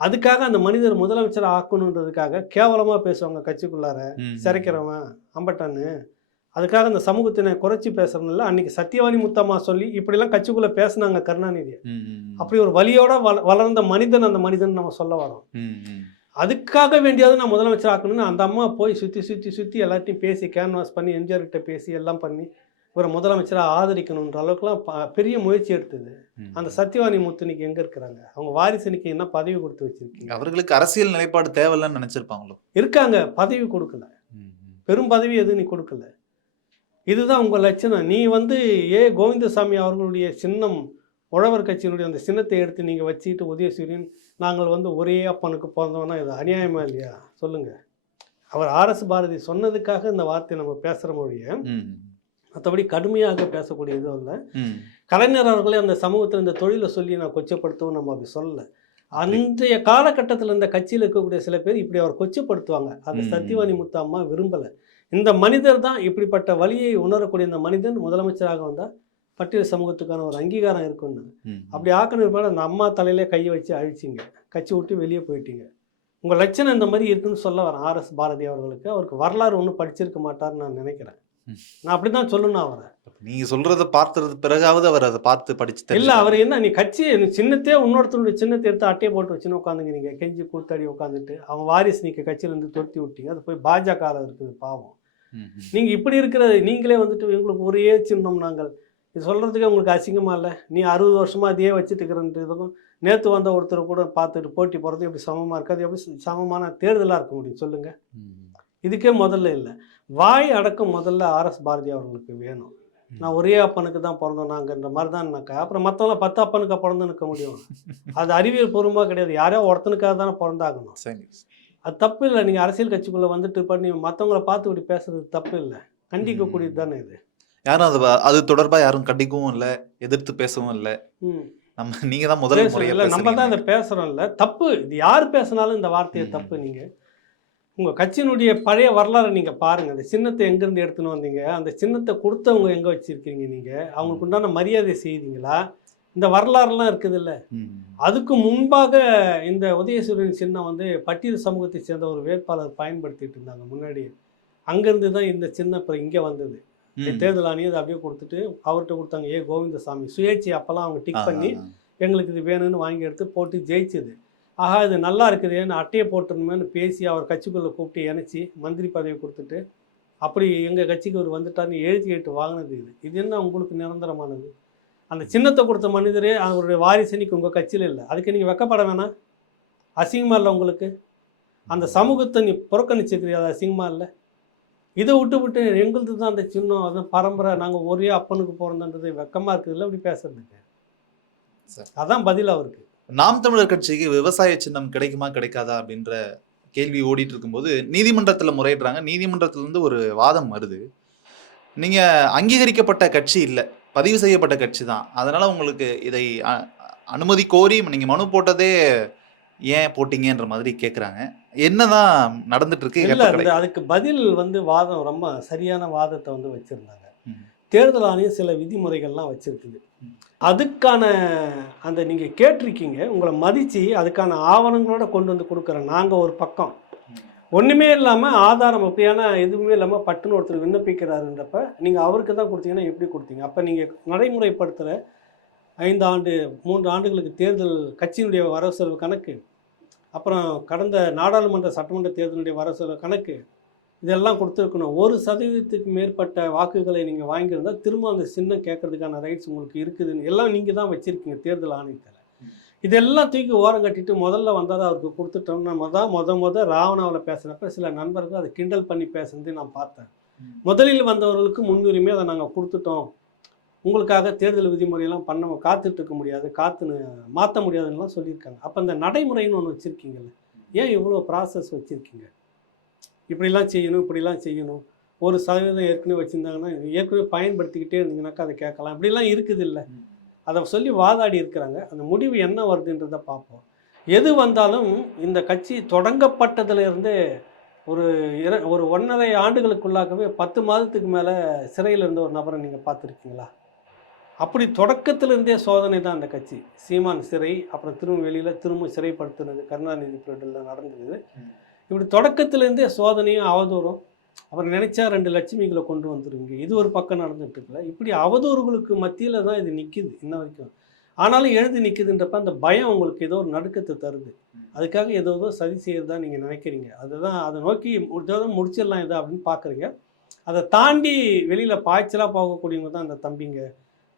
அதுக்காக அந்த மனிதர் முதலமைச்சர் ஆக்கணுன்றதுக்காக கேவலமாக பேசுவாங்க கட்சிக்குள்ளார, சிறைக்கிறவன் அம்பட்டான்னு. அதுக்காக அந்த சமூகத்தினை குறைச்சி பேசுறதுனால அன்னைக்கு சத்தியவாணி முத்தம்மா சொல்லி இப்படிலாம் கட்சிக்குள்ளே பேசினாங்க கருணாநிதியை. அப்படி ஒரு வழியோட வளர்ந்த மனிதன் அந்த மனிதன் நம்ம சொல்ல வரோம். அதுக்காக வேண்டியாவது நான் முதலமைச்சர் ஆக்கணும்னு அந்த அம்மா போய் சுற்றி எல்லாத்தையும் பேசி கேன்வாஸ் பண்ணி எம்ஜிஆர்கிட்ட பேசி எல்லாம் பண்ணி ஒரு முதலமைச்சராக ஆதரிக்கணுன்ற அளவுக்குலாம் பெரிய முயற்சி எடுத்தது. அந்த சத்தியவாணி முத்துனிக்கு எங்கே இருக்கிறாங்க? அவங்க வாரிசனுக்கு என்ன பதவி கொடுத்து வச்சிருக்கீங்க? அவர்களுக்கு அரசியல் நிலைப்பாடு தேவையில்லைன்னு நினைச்சிருப்பாங்களோ? இருக்காங்க, பதவி கொடுக்கல, பெரும் பதவி எதுவும் நீ கொடுக்கல. இதுதான் உங்கள் லட்சணம். நீ வந்து கோவிந்தசாமி அவர்களுடைய சின்னம் உழவர் கட்சியினுடைய அந்த சின்னத்தை எடுத்து நீங்கள் வச்சுக்கிட்டு உதயசூரியன் நாங்கள் வந்து ஒரே அப்பனுக்கு பிறந்தோன்னா இது அநியாயமா இல்லையா? சொல்லுங்கள். அவர் RS பாரதி சொன்னதுக்காக இந்த வார்த்தையை நம்ம பேசுகிற மொழியை மற்றபடி கடுமையாக பேசக்கூடிய இதுவும் இல்லை. கலைஞர் அவர்களே அந்த சமூகத்தில் இந்த தொழிலை சொல்லி நான் கொச்சப்படுத்தவும் நம்ம அப்படி சொல்லலை. அன்றைய காலகட்டத்தில் இந்த கட்சியில் இருக்கக்கூடிய சில பேர் இப்படி அவர் கொச்சப்படுத்துவாங்க. அந்த சத்தியவாணி முத்தம்மா விரும்பலை. இந்த மனிதர் தான் இப்படிப்பட்ட வழியை உணரக்கூடிய இந்த மனிதன் முதலமைச்சராக வந்தால் பட்டியல் சமூகத்துக்கான ஒரு அங்கீகாரம் இருக்குன்னு அப்படி ஆக்கணும். அந்த அம்மா தலையிலே கையை வச்சு அழிச்சிங்க, கட்சி விட்டு வெளியே போயிட்டீங்க. உங்கள் லட்சணம் இந்த மாதிரி இருக்குன்னு சொல்ல வரேன் RS பாரதி அவர்களுக்கு. அவருக்கு வரலாறு ஒன்றும் படிச்சிருக்க மாட்டார்னு நான் நினைக்கிறேன். நான் அப்படி தான் சொல்லணும் அவரை. நீங்கள் சொல்கிறத பார்த்தது பிறகாவது அவர் அதை பார்த்து படிச்சு இல்லை. அவர் என்ன, நீ கட்சி சின்னத்தையே இன்னொருத்தருடைய சின்னத்தை எடுத்து அட்டையை போட்டு வச்சுன்னு உட்காந்துங்க. நீங்கள் கெஞ்சி கூத்தாடி உட்காந்துட்டு அவன் வாரிசு நீங்கள் கட்சியிலேருந்து துரத்தி விட்டீங்க. அது போய் பாஜக இருக்குது பாவம். நீங்கள் இப்படி இருக்கிற நீங்களே வந்துட்டு எங்களுக்கு ஒரே சின்னம் நாங்கள் இது சொல்கிறதுக்கே உங்களுக்கு அசிங்கமாக இல்லை? நீ 60 வருஷமாக அதையே வச்சுட்டு இருக்கிறன்றதுக்கும் நேற்று வந்த ஒருத்தர் கூட பார்த்துட்டு போட்டி போகிறது எப்படி சமமாக இருக்காது? எப்படி சமமான தேர்தலாக இருக்க முடியும் சொல்லுங்கள்? இதுக்கே முதல்ல இல்லை. வாய் அடக்கம் முதல்ல RS பாரதி அவர்களுக்கு வேணும். நான் ஒரே அப்பனுக்கு தான் பிறந்தோம் நாங்கன்ற மாதிரி தான்னாக்கா அப்புறம் மற்றவங்களாம் 10 அப்பனுக்கு பிறந்து நிற்க முடியும். அது அறிவியல் பூர்வமாக கிடையாது. யாரோ ஒருத்தனுக்காக தானே பிறந்தாகணும். அது தப்பு இல்லை. நீங்கள் அரசியல் கட்சிக்குள்ளே வந்துட்டு பண்ணி மற்றவங்கள பார்த்து இப்படி பேசுறது தப்பு இல்லை, கண்டிக்கக்கூடியது தானே இது. யாரும் அது தொடர்பாக யாரும் கண்டிக்கவும் இல்லை, எதிர்த்து பேசவும் இல்லை. நீங்கள் தான் முதல் முறையில் நம்ம தான் இதை பேசுகிறோம். இல்லை தப்பு, இது யார் பேசினாலும் இந்த வார்த்தையை தப்பு. நீங்கள் உங்கள் கட்சியினுடைய பழைய வரலாறு நீங்கள் பாருங்கள். அந்த சின்னத்தை எங்கேருந்து எடுத்துன்னு வந்தீங்க? அந்த சின்னத்தை கொடுத்தவங்க எங்கே வச்சுருக்கீங்க? நீங்கள் அவங்களுக்கு உண்டான மரியாதை செய்தீங்களா? இந்த வரலாறுலாம் இருக்குது இல்லை. அதுக்கு முன்பாக இந்த உதயசூரியன் சின்னம் வந்து பட்டியல் சமூகத்தை சேர்ந்த ஒரு வேட்பாளர் பயன்படுத்திட்டு இருந்தாங்க முன்னாடி. அங்கேருந்து தான் இந்த சின்னம் இப்போ இங்கே வந்தது. தேர்தல் ஆணையம் அதை அப்படியே கொடுத்துட்டு அவர்கிட்ட கொடுத்தாங்க. கோவிந்தசாமி சுயேட்சை அப்போல்லாம் அவங்க டிக் பண்ணி எங்களுக்கு இது வேணும்னு வாங்கி எடுத்து போட்டு ஜெயிச்சது. ஆஹா இது நல்லா இருக்குதுன்னு அட்டையை போட்டுருணுமேனு பேசி அவர் கட்சிக்குள்ளே கூப்பிட்டு இணைச்சி மந்திரி பதவி கொடுத்துட்டு அப்படி எங்கள் கட்சிக்கு அவர் வந்துட்டார்னு எழுதி கேட்டு வாங்கினது. இது என்ன உங்களுக்கு நிரந்தரமானது? அந்த சின்னத்தை கொடுத்த மனிதரே அவருடைய வாரிசனிக்கு உங்கள் கட்சியில் இல்லை. அதுக்கு நீங்கள் வெக்கப்பட வேணாம்? அசிங்கமாக இல்லை உங்களுக்கு? அந்த சமூகத்தை நீ புறக்கணிச்சிருக்கிறீ, அது அசிங்கமாக இல்லை? இதை விட்டு எங்களுது தான் அந்த சின்னம், அதுதான் பரம்பரை, நாங்கள் ஒரே அப்பனுக்கு பிறந்தன்றது வெக்கமாக இருக்குதுல்ல இப்படி பேசுறதுக்கு. அதான் பதில் அவருக்கு. நாம் தமிழர் கட்சிக்கு விவசாய சின்னம் கிடைக்குமா கிடைக்காதா அப்படின்ற கேள்வி ஓடிட்டு இருக்கும்போது நீதிமன்றத்தில் முறையிடுறாங்க. நீதிமன்றத்திலேருந்து ஒரு வாதம் வருது. நீங்கள் அங்கீகரிக்கப்பட்ட கட்சி இல்லை, பதிவு செய்யப்பட்ட கட்சி தான், அதனால் உங்களுக்கு இதை அனுமதி கோரி நீங்கள் மனு போட்டதே ஏன் போட்டிங்கன்ற மாதிரி கேட்குறாங்க. என்னதான் நடந்துட்டு இருக்கு? இல்லை, அதுக்கு பதில் வந்து வாதம் ரொம்ப சரியான வாதத்தை வந்து வச்சுருந்தாங்க. தேர்தல் ஆணையம் சில விதிமுறைகள்லாம் வச்சுருக்குது. அதுக்கான அந்த நீங்கள் கேட்டிருக்கீங்க, உங்களை மதித்து அதுக்கான ஆவணங்களோட கொண்டு வந்து கொடுக்குறேன். நாங்கள் ஒரு பக்கம் ஒன்றுமே இல்லாமல் ஆதாரம் அப்படியான எதுவுமே இல்லாமல் பட்டுன்னு ஒருத்தர் விண்ணப்பிக்கிறாருன்றப்ப நீங்கள் அவருக்கு தான் கொடுத்தீங்கன்னா எப்படி கொடுத்தீங்க? அப்போ நீங்கள் நடைமுறைப்படுத்துகிற 5 ஆண்டு 3 ஆண்டுகளுக்கு தேர்தல் கட்சியினுடைய வரவு செலவு கணக்கு, அப்புறம் கடந்த நாடாளுமன்ற சட்டமன்ற தேர்தலுடைய வரவு கணக்கு இதெல்லாம் கொடுத்துருக்கணும். 1% மேற்பட்ட வாக்குகளை நீங்கள் வாங்கியிருந்தால் திரும்ப அந்த சின்னம் கேட்கறதுக்கான ரைட்ஸ் உங்களுக்கு இருக்குதுன்னு எல்லாம் நீங்கள் தான் வச்சுருக்கீங்க தேர்தல் ஆணையத்தில். இதெல்லாம் தூக்கி ஓரம் கட்டிட்டு முதல்ல வந்தால் அவருக்கு கொடுத்துட்டோம்னா முத ராவணாவில் பேசுகிறப்ப சில நண்பர்கள் அதை கிண்டல் பண்ணி பேசுனது நான் பார்த்தேன். முதலில் வந்தவர்களுக்கு முன்னுரிமை அதை நாங்கள் கொடுத்துட்டோம், உங்களுக்காக தேர்தல் விதிமுறையெல்லாம் காத்துட்டு இருக்க முடியாது, மாற்ற முடியாதுன்னெலாம் சொல்லியிருக்காங்க. அப்போ இந்த நடைமுறைன்னு ஒன்று வச்சுருக்கீங்கல்ல, ஏன் இவ்வளோ ப்ராசஸ் வச்சுருக்கீங்க? இப்படிலாம் செய்யணும் 1% ஏற்கனவே வச்சுருந்தாங்கன்னா ஏற்கனவே பயன்படுத்திக்கிட்டே இருந்தீங்கன்னாக்கா அதை கேட்கலாம், இப்படிலாம் இருக்குது இல்லை. அதை சொல்லி வாதாடி இருக்கிறாங்க. அந்த முடிவு என்ன வருதுன்றதை பார்ப்போம். எது வந்தாலும் இந்த கட்சி தொடங்கப்பட்டதுலேருந்தே ஒரு 1.5 ஆண்டுகளுக்குள்ளாகவே 10 மாதத்துக்கு மேலே சிறையில் இருந்த ஒரு நபரை நீங்கள் பார்த்துருக்கீங்களா? அப்படி தொடக்கத்திலிருந்தே சோதனை தான் அந்த கட்சி. சீமான் சிறை, அப்புறம் திரும்ப திரும்ப சிறைப்படுத்துனது கருணாநிதி பீரியடில் நடந்தது. இப்படி தொடக்கத்திலேருந்தே சோதனையும் அவதூறும், அப்புறம் நினைச்சா 2 லட்சுமிகளை கொண்டு வந்துருவீங்க, இது ஒரு பக்கம் நடந்துட்டு இருக்குல்ல. இப்படி அவதூறுகளுக்கு மத்தியில் தான் இது நிற்கிது இன்ன வரைக்கும். ஆனாலும் எழுந்து நிற்குதுன்றப்ப அந்த பயம் உங்களுக்கு ஏதோ ஒரு நடுக்கத்தை தருது. அதுக்காக ஏதோ சதி செய்யறதா நீங்கள் நினைக்கிறீங்க. அதுதான் அதை நோக்கி முடிச்சிடலாம் இதை அப்படின்னு பார்க்குறீங்க. அதை தாண்டி வெளியில் பாய்ச்சலாக போகக்கூடியவங்க தான் இந்த தம்பிங்க,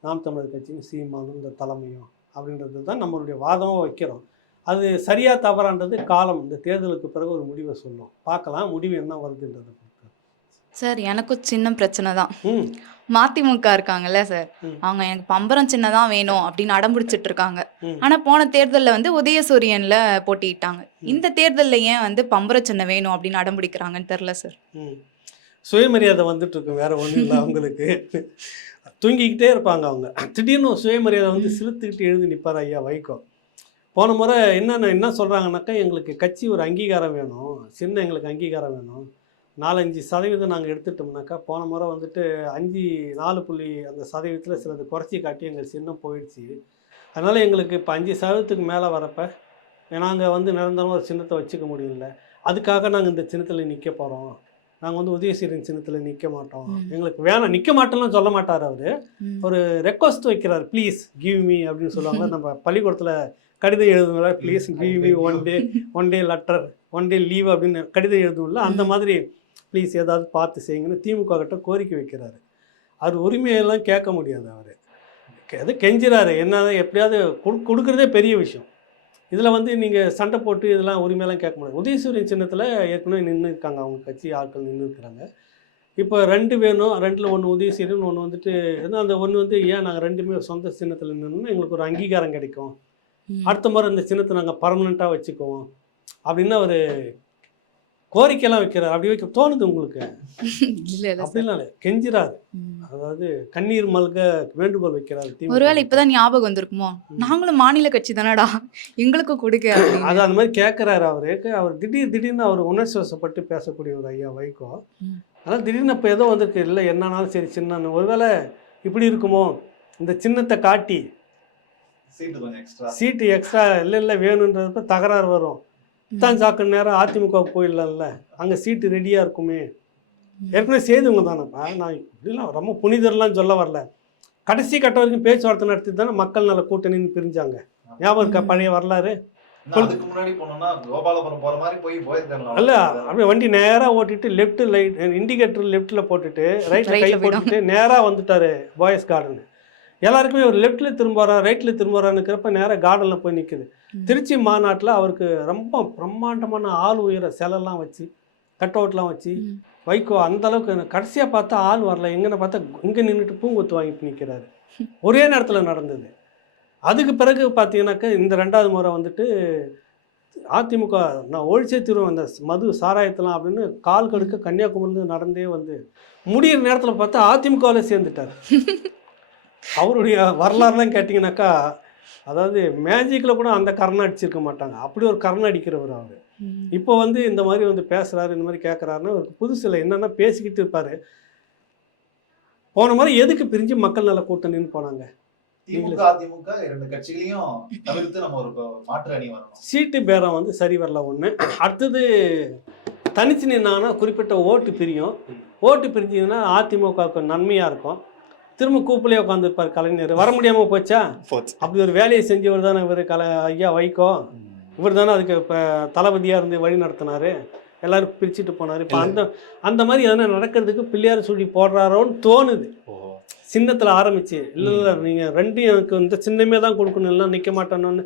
நாம் தமிழர் கட்சியும் சீமானும் இந்த தலைமையும் அப்படின்றது தான் நம்மளுடைய வாதமாக வைக்கிறோம். அது சரியா தவறான்றது காலம் இந்த தேர்தலுக்கு பிறகு ஒரு முடிவை சொல்லும். பார்க்கலாம் முடிவு என்ன வருதுன்றது. சார் எனக்கும் சின்ன பிரச்சனை தான். மதிமுக இருக்காங்கல்ல சார், அவங்க எனக்கு பம்பரம் சின்ன தான் வேணும் அப்படின்னு அடம்பிடிச்சிட்டு இருக்காங்க. ஆனால் போன தேர்தலில் வந்து உதயசூரியனில் போட்டிட்டாங்க. இந்த தேர்தலில் ஏன் வந்து பம்பர சின்னம் வேணும் அப்படின்னு அடம்பிடிக்கிறாங்கன்னு தெரில சார். சுயமரியாதை வந்துட்டு இருக்கு, வேற ஒன்றும் இல்லை. அவங்களுக்கு தூங்கிக்கிட்டே இருப்பாங்க. அவங்க திடீர்னு சுயமரியாதை வந்து சிலுத்துக்கிட்டு எழுந்து நிற்பார் ஐயா வைகோ. போன முறை என்ன சொல்கிறாங்கனாக்கா, எங்களுக்கு கட்சி ஒரு அங்கீகாரம் வேணும், சின்ன எங்களுக்கு அங்கீகாரம் வேணும், 4-5% நாங்கள் எடுத்துட்டோம்னாக்கா, போன முறை வந்துட்டு 4% சிலது குறைச்சி காட்டி எங்கள் சின்னம் போயிடுச்சு. அதனால் எங்களுக்கு இப்போ 5% மேலே வரப்போ நாங்கள் வந்து நிரந்தரமாக ஒரு சின்னத்தை வச்சுக்க முடியல, அதுக்காக நாங்கள் இந்த சின்னத்தில் நிற்க போகிறோம், நாங்கள் வந்து உதயசூரியன் சின்னத்தில் நிற்க மாட்டோம், எங்களுக்கு வேணாம், நிற்க மாட்டோம்னு சொல்ல மாட்டார் அவர், ஒரு ரெக்வஸ்ட் வைக்கிறார், ப்ளீஸ் கிவ் மீ அப்படின்னு சொல்லுவாங்க. நம்ம பள்ளிக்கூடத்தில் கடிதம் எழுதுங்களா, please give me one day letter, 1 day leave அப்படின்னு கடிதம் எழுதுவோம்ல, அந்த மாதிரி ப்ளீஸ் ஏதாவது பார்த்து செய்யுங்கன்னு திமுக கிட்ட கோரிக்கை வைக்கிறாரு. அவர் உரிமையெல்லாம் கேட்க முடியாது, அவர் எது கெஞ்சிறாரு, என்ன எப்படியாவது கொடுக்குறதே பெரிய விஷயம். இதில் வந்து நீங்கள் சண்டை போட்டு இதெல்லாம் உரிமையெல்லாம் கேட்க முடியாது. உதயசூரியன் சின்னத்தில் ஏற்கனவே நின்று இருக்காங்க, அவங்க கட்சி ஆட்கள் நின்று இருக்கிறாங்க. இப்போ 2 வேணும், 2ல் 1 உதயசூரியன், 1 வந்துட்டு அந்த 1 வந்து ஏன் நாங்கள் 2மே சொந்த சின்னத்தில் நின்னோம்னா எங்களுக்கு ஒரு அங்கீகாரம் கிடைக்கும், அடுத்த முறை இந்த சின்னத்தை நாங்கள் பர்மனெண்ட்டாக வச்சுக்குவோம் அப்படின்னு ஒரு கோரிக்கையெல்லாம் வைக்கிறார். அப்படி வைக்க தோணுது உங்களுக்கு? அப்படிலாம் கெஞ்சிறாரு, அதாவது கண்ணீர் மல்க வேண்டுகோள் வைக்கிறாரு. ஒருவேளை இப்பதான் ஞாபகம் வந்திருக்குமோ, நாங்களும் மாநில கட்சி தானடா, எங்களுக்கு கொடுக்க, அது அந்த மாதிரி கேட்குறாரு. அவர் திடீர்னு அவர் உணர்ச்சி வசப்பட்டு பேசக்கூடிய ஒரு ஐயா வைகோ. அதனால் திடீர்னு இப்போ ஏதோ வந்திருக்கு, இல்லை என்னன்னாலும் சரி சின்ன, ஒருவேளை இப்படி இருக்குமோ, இந்த சின்னத்தை காட்டி சீட்டு எக்ஸ்ட்ரா இல்லை வேணுன்றப்ப தகராறு வரும், தான் சாக்கு நேரம் அதிமுக போயிடலாம்ல, அங்கே சீட்டு ரெடியாக இருக்குமே. ஏற்கனவே செய்தவங்க தானேப்பா, நான் இப்படிலாம் ரொம்ப புனிதர்லாம் சொல்ல வரல, கடைசி கட்ட வரைக்கும் பேச்சுவார்த்தை நடத்தி தானே மக்கள் நல கூட்டணின்னு பிரிஞ்சாங்க. ஞாபகம் இருக்கா பழைய வரலாறு? அல்ல, அப்படியே வண்டி நேராக ஓட்டிட்டு லெஃப்ட் லைட் இண்டிகேட்டர் லெஃப்டில் போட்டுட்டு ரைட்டில் கை போட்டுட்டு நேராக வந்துட்டார் பாய்ஸ் கார்டன். எல்லாருக்குமே ஒரு லெஃப்டில் திரும்புறா ரைட்டில் திரும்புறான்னுக்கிறப்ப நேராக கார்டனில் போய் நிற்குது. திருச்சி மாநாட்டில் அவருக்கு ரொம்ப பிரம்மாண்டமான ஆள் உயர சிலைலாம் வச்சு, கட் அவுட்லாம் வச்சு, வைகோ அந்தளவுக்கு கடைசியாக பார்த்தா ஆள் வரல, எங்கன்னு பார்த்தா இங்கே நின்றுட்டு பூங்கொத்து வாங்கிட்டு நிற்கிறாரு. ஒரே நேரத்தில் நடந்தது. அதுக்கு பிறகு பார்த்தீங்கன்னாக்கா இந்த 2வது முறை வந்துட்டு அதிமுக நான் ஒழிச்சே தீருவேன் அந்த மது சாராயத்தலாம் அப்படின்னு கால் கடுக்க கன்னியாகுமரியிலேருந்து நடந்தே வந்து முடிகிற நேரத்தில் பார்த்தா அதிமுகவில் சேர்ந்துட்டார். அவருடைய வரலாறுலாம் கேட்டிங்கனாக்கா, அதாவது மேஜிக்கில் கூட அந்த கரணை அடிச்சிருக்க மாட்டாங்க, அப்படி ஒரு கரணை அடிக்கிறவர் அவர். இப்போ வந்து இந்த மாதிரி வந்து பேசுகிறாரு, இந்த மாதிரி கேட்குறாருன்னா அவருக்கு புதுசில் என்னென்னா பேசிக்கிட்டு இருப்பார். போன மாதிரி எதுக்கு பிரிஞ்சு மக்கள் நல கூட்டணின்னு போனாங்க? சீட்டு பேரம் வந்து சரி வரல ஒன்று. அடுத்தது தனிச்சு நின்னாங்கன்னா குறிப்பிட்ட ஓட்டு பிரியும், ஓட்டு பிரிஞ்சிங்கன்னா அதிமுகவுக்கு நன்மையாக இருக்கும். திரும்ப கூப்பிலே உட்காந்துருப்பார் கலைஞர், வர முடியாமல் போச்சா, அப்படி ஒரு வேலையை செஞ்சவர் தானே இவர் ஐயா வைகோ. இவர் தானே அதுக்கு இப்போ தளபதியாக இருந்து வழி நடத்தினார், எல்லாரும் பிரிச்சுட்டு போனார். இப்போ அந்த அந்த மாதிரி எதனா நடக்கிறதுக்கு பிள்ளையார் சொல்லி போடுறாரோன்னு தோணுது. சின்னத்தில் ஆரம்பிச்சு இல்லை நீங்கள் ரெண்டையும் எனக்கு இந்த சின்னமே தான் கொடுக்கணும், எல்லாம் நிற்க மாட்டேன்னு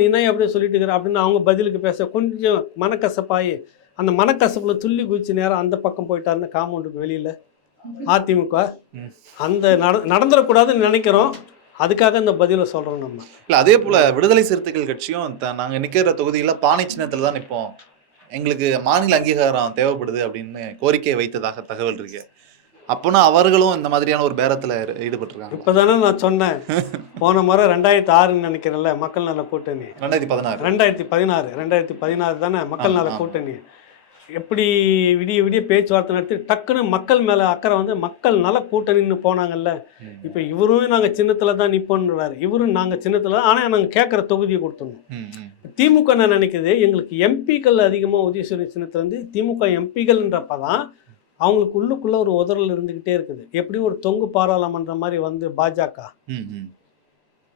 நீ என்ன அப்படியே சொல்லிட்டு இருக்கிற அப்படின்னு அவங்க பதிலுக்கு பேச கொஞ்சம் மனக்கசப்பாயி அந்த மனக்கசப்பில் துள்ளி குதிச்சு நேரம் அந்த பக்கம் போயிட்டாருன்னு காம்பவுண்டுக்கு வெளியில் அதிமுக அந்த நடந்துடக்கூடாதுன்னு நினைக்கிறோம். அதுக்காக இந்த பதிலை சொல்கிறோம் நம்ம. இல்லை, அதே போல் விடுதலை சிறுத்தைகள் கட்சியும் நாங்கள் நிற்கிற தொகுதியில் பானை சின்னத்தில் தான் நிற்போம், எங்களுக்கு மாநில அங்கீகாரம் தேவைப்படுது அப்படின்னு கோரிக்கை வைத்ததாக தகவல் இருக்கு. அப்போனா அவர்களும் இந்த மாதிரியான ஒரு பேரத்தில் ஈடுபட்டிருக்காங்க. இப்போ தானே நான் சொன்னேன், போன முறை 2006 நினைக்கிறேன்ல மக்கள் நல கூட்டணி, 2016 தானே மக்கள் நல கூட்டணி, எப்படி விடிய விடிய பேச்சுவார்த்தை நடத்தி டக்குன்னு மக்கள் மேலே அக்கறை வந்து மக்கள் நல கூட்டணின்னு போனாங்கல்ல. இப்போ இவரும் நாங்கள் சின்னத்தில் தான் நிற்போன்றாரு, இவரும் நாங்கள் சின்னத்தில் தான், ஆனால் நாங்கள் கேட்குற தொகுதியை கொடுத்துடணும். திமுக என்ன நினைக்குது, எங்களுக்கு எம்பிக்கள் அதிகமாக உதயசூரியன் சின்னத்துலேருந்து திமுக எம்பிகள்ன்றப்ப தான் அவங்களுக்கு உள்ளுக்குள்ளே ஒரு உதறல் இருந்துக்கிட்டே இருக்குது. எப்படி ஒரு தொங்கு பாராளுமன்ற மாதிரி வந்து பாஜக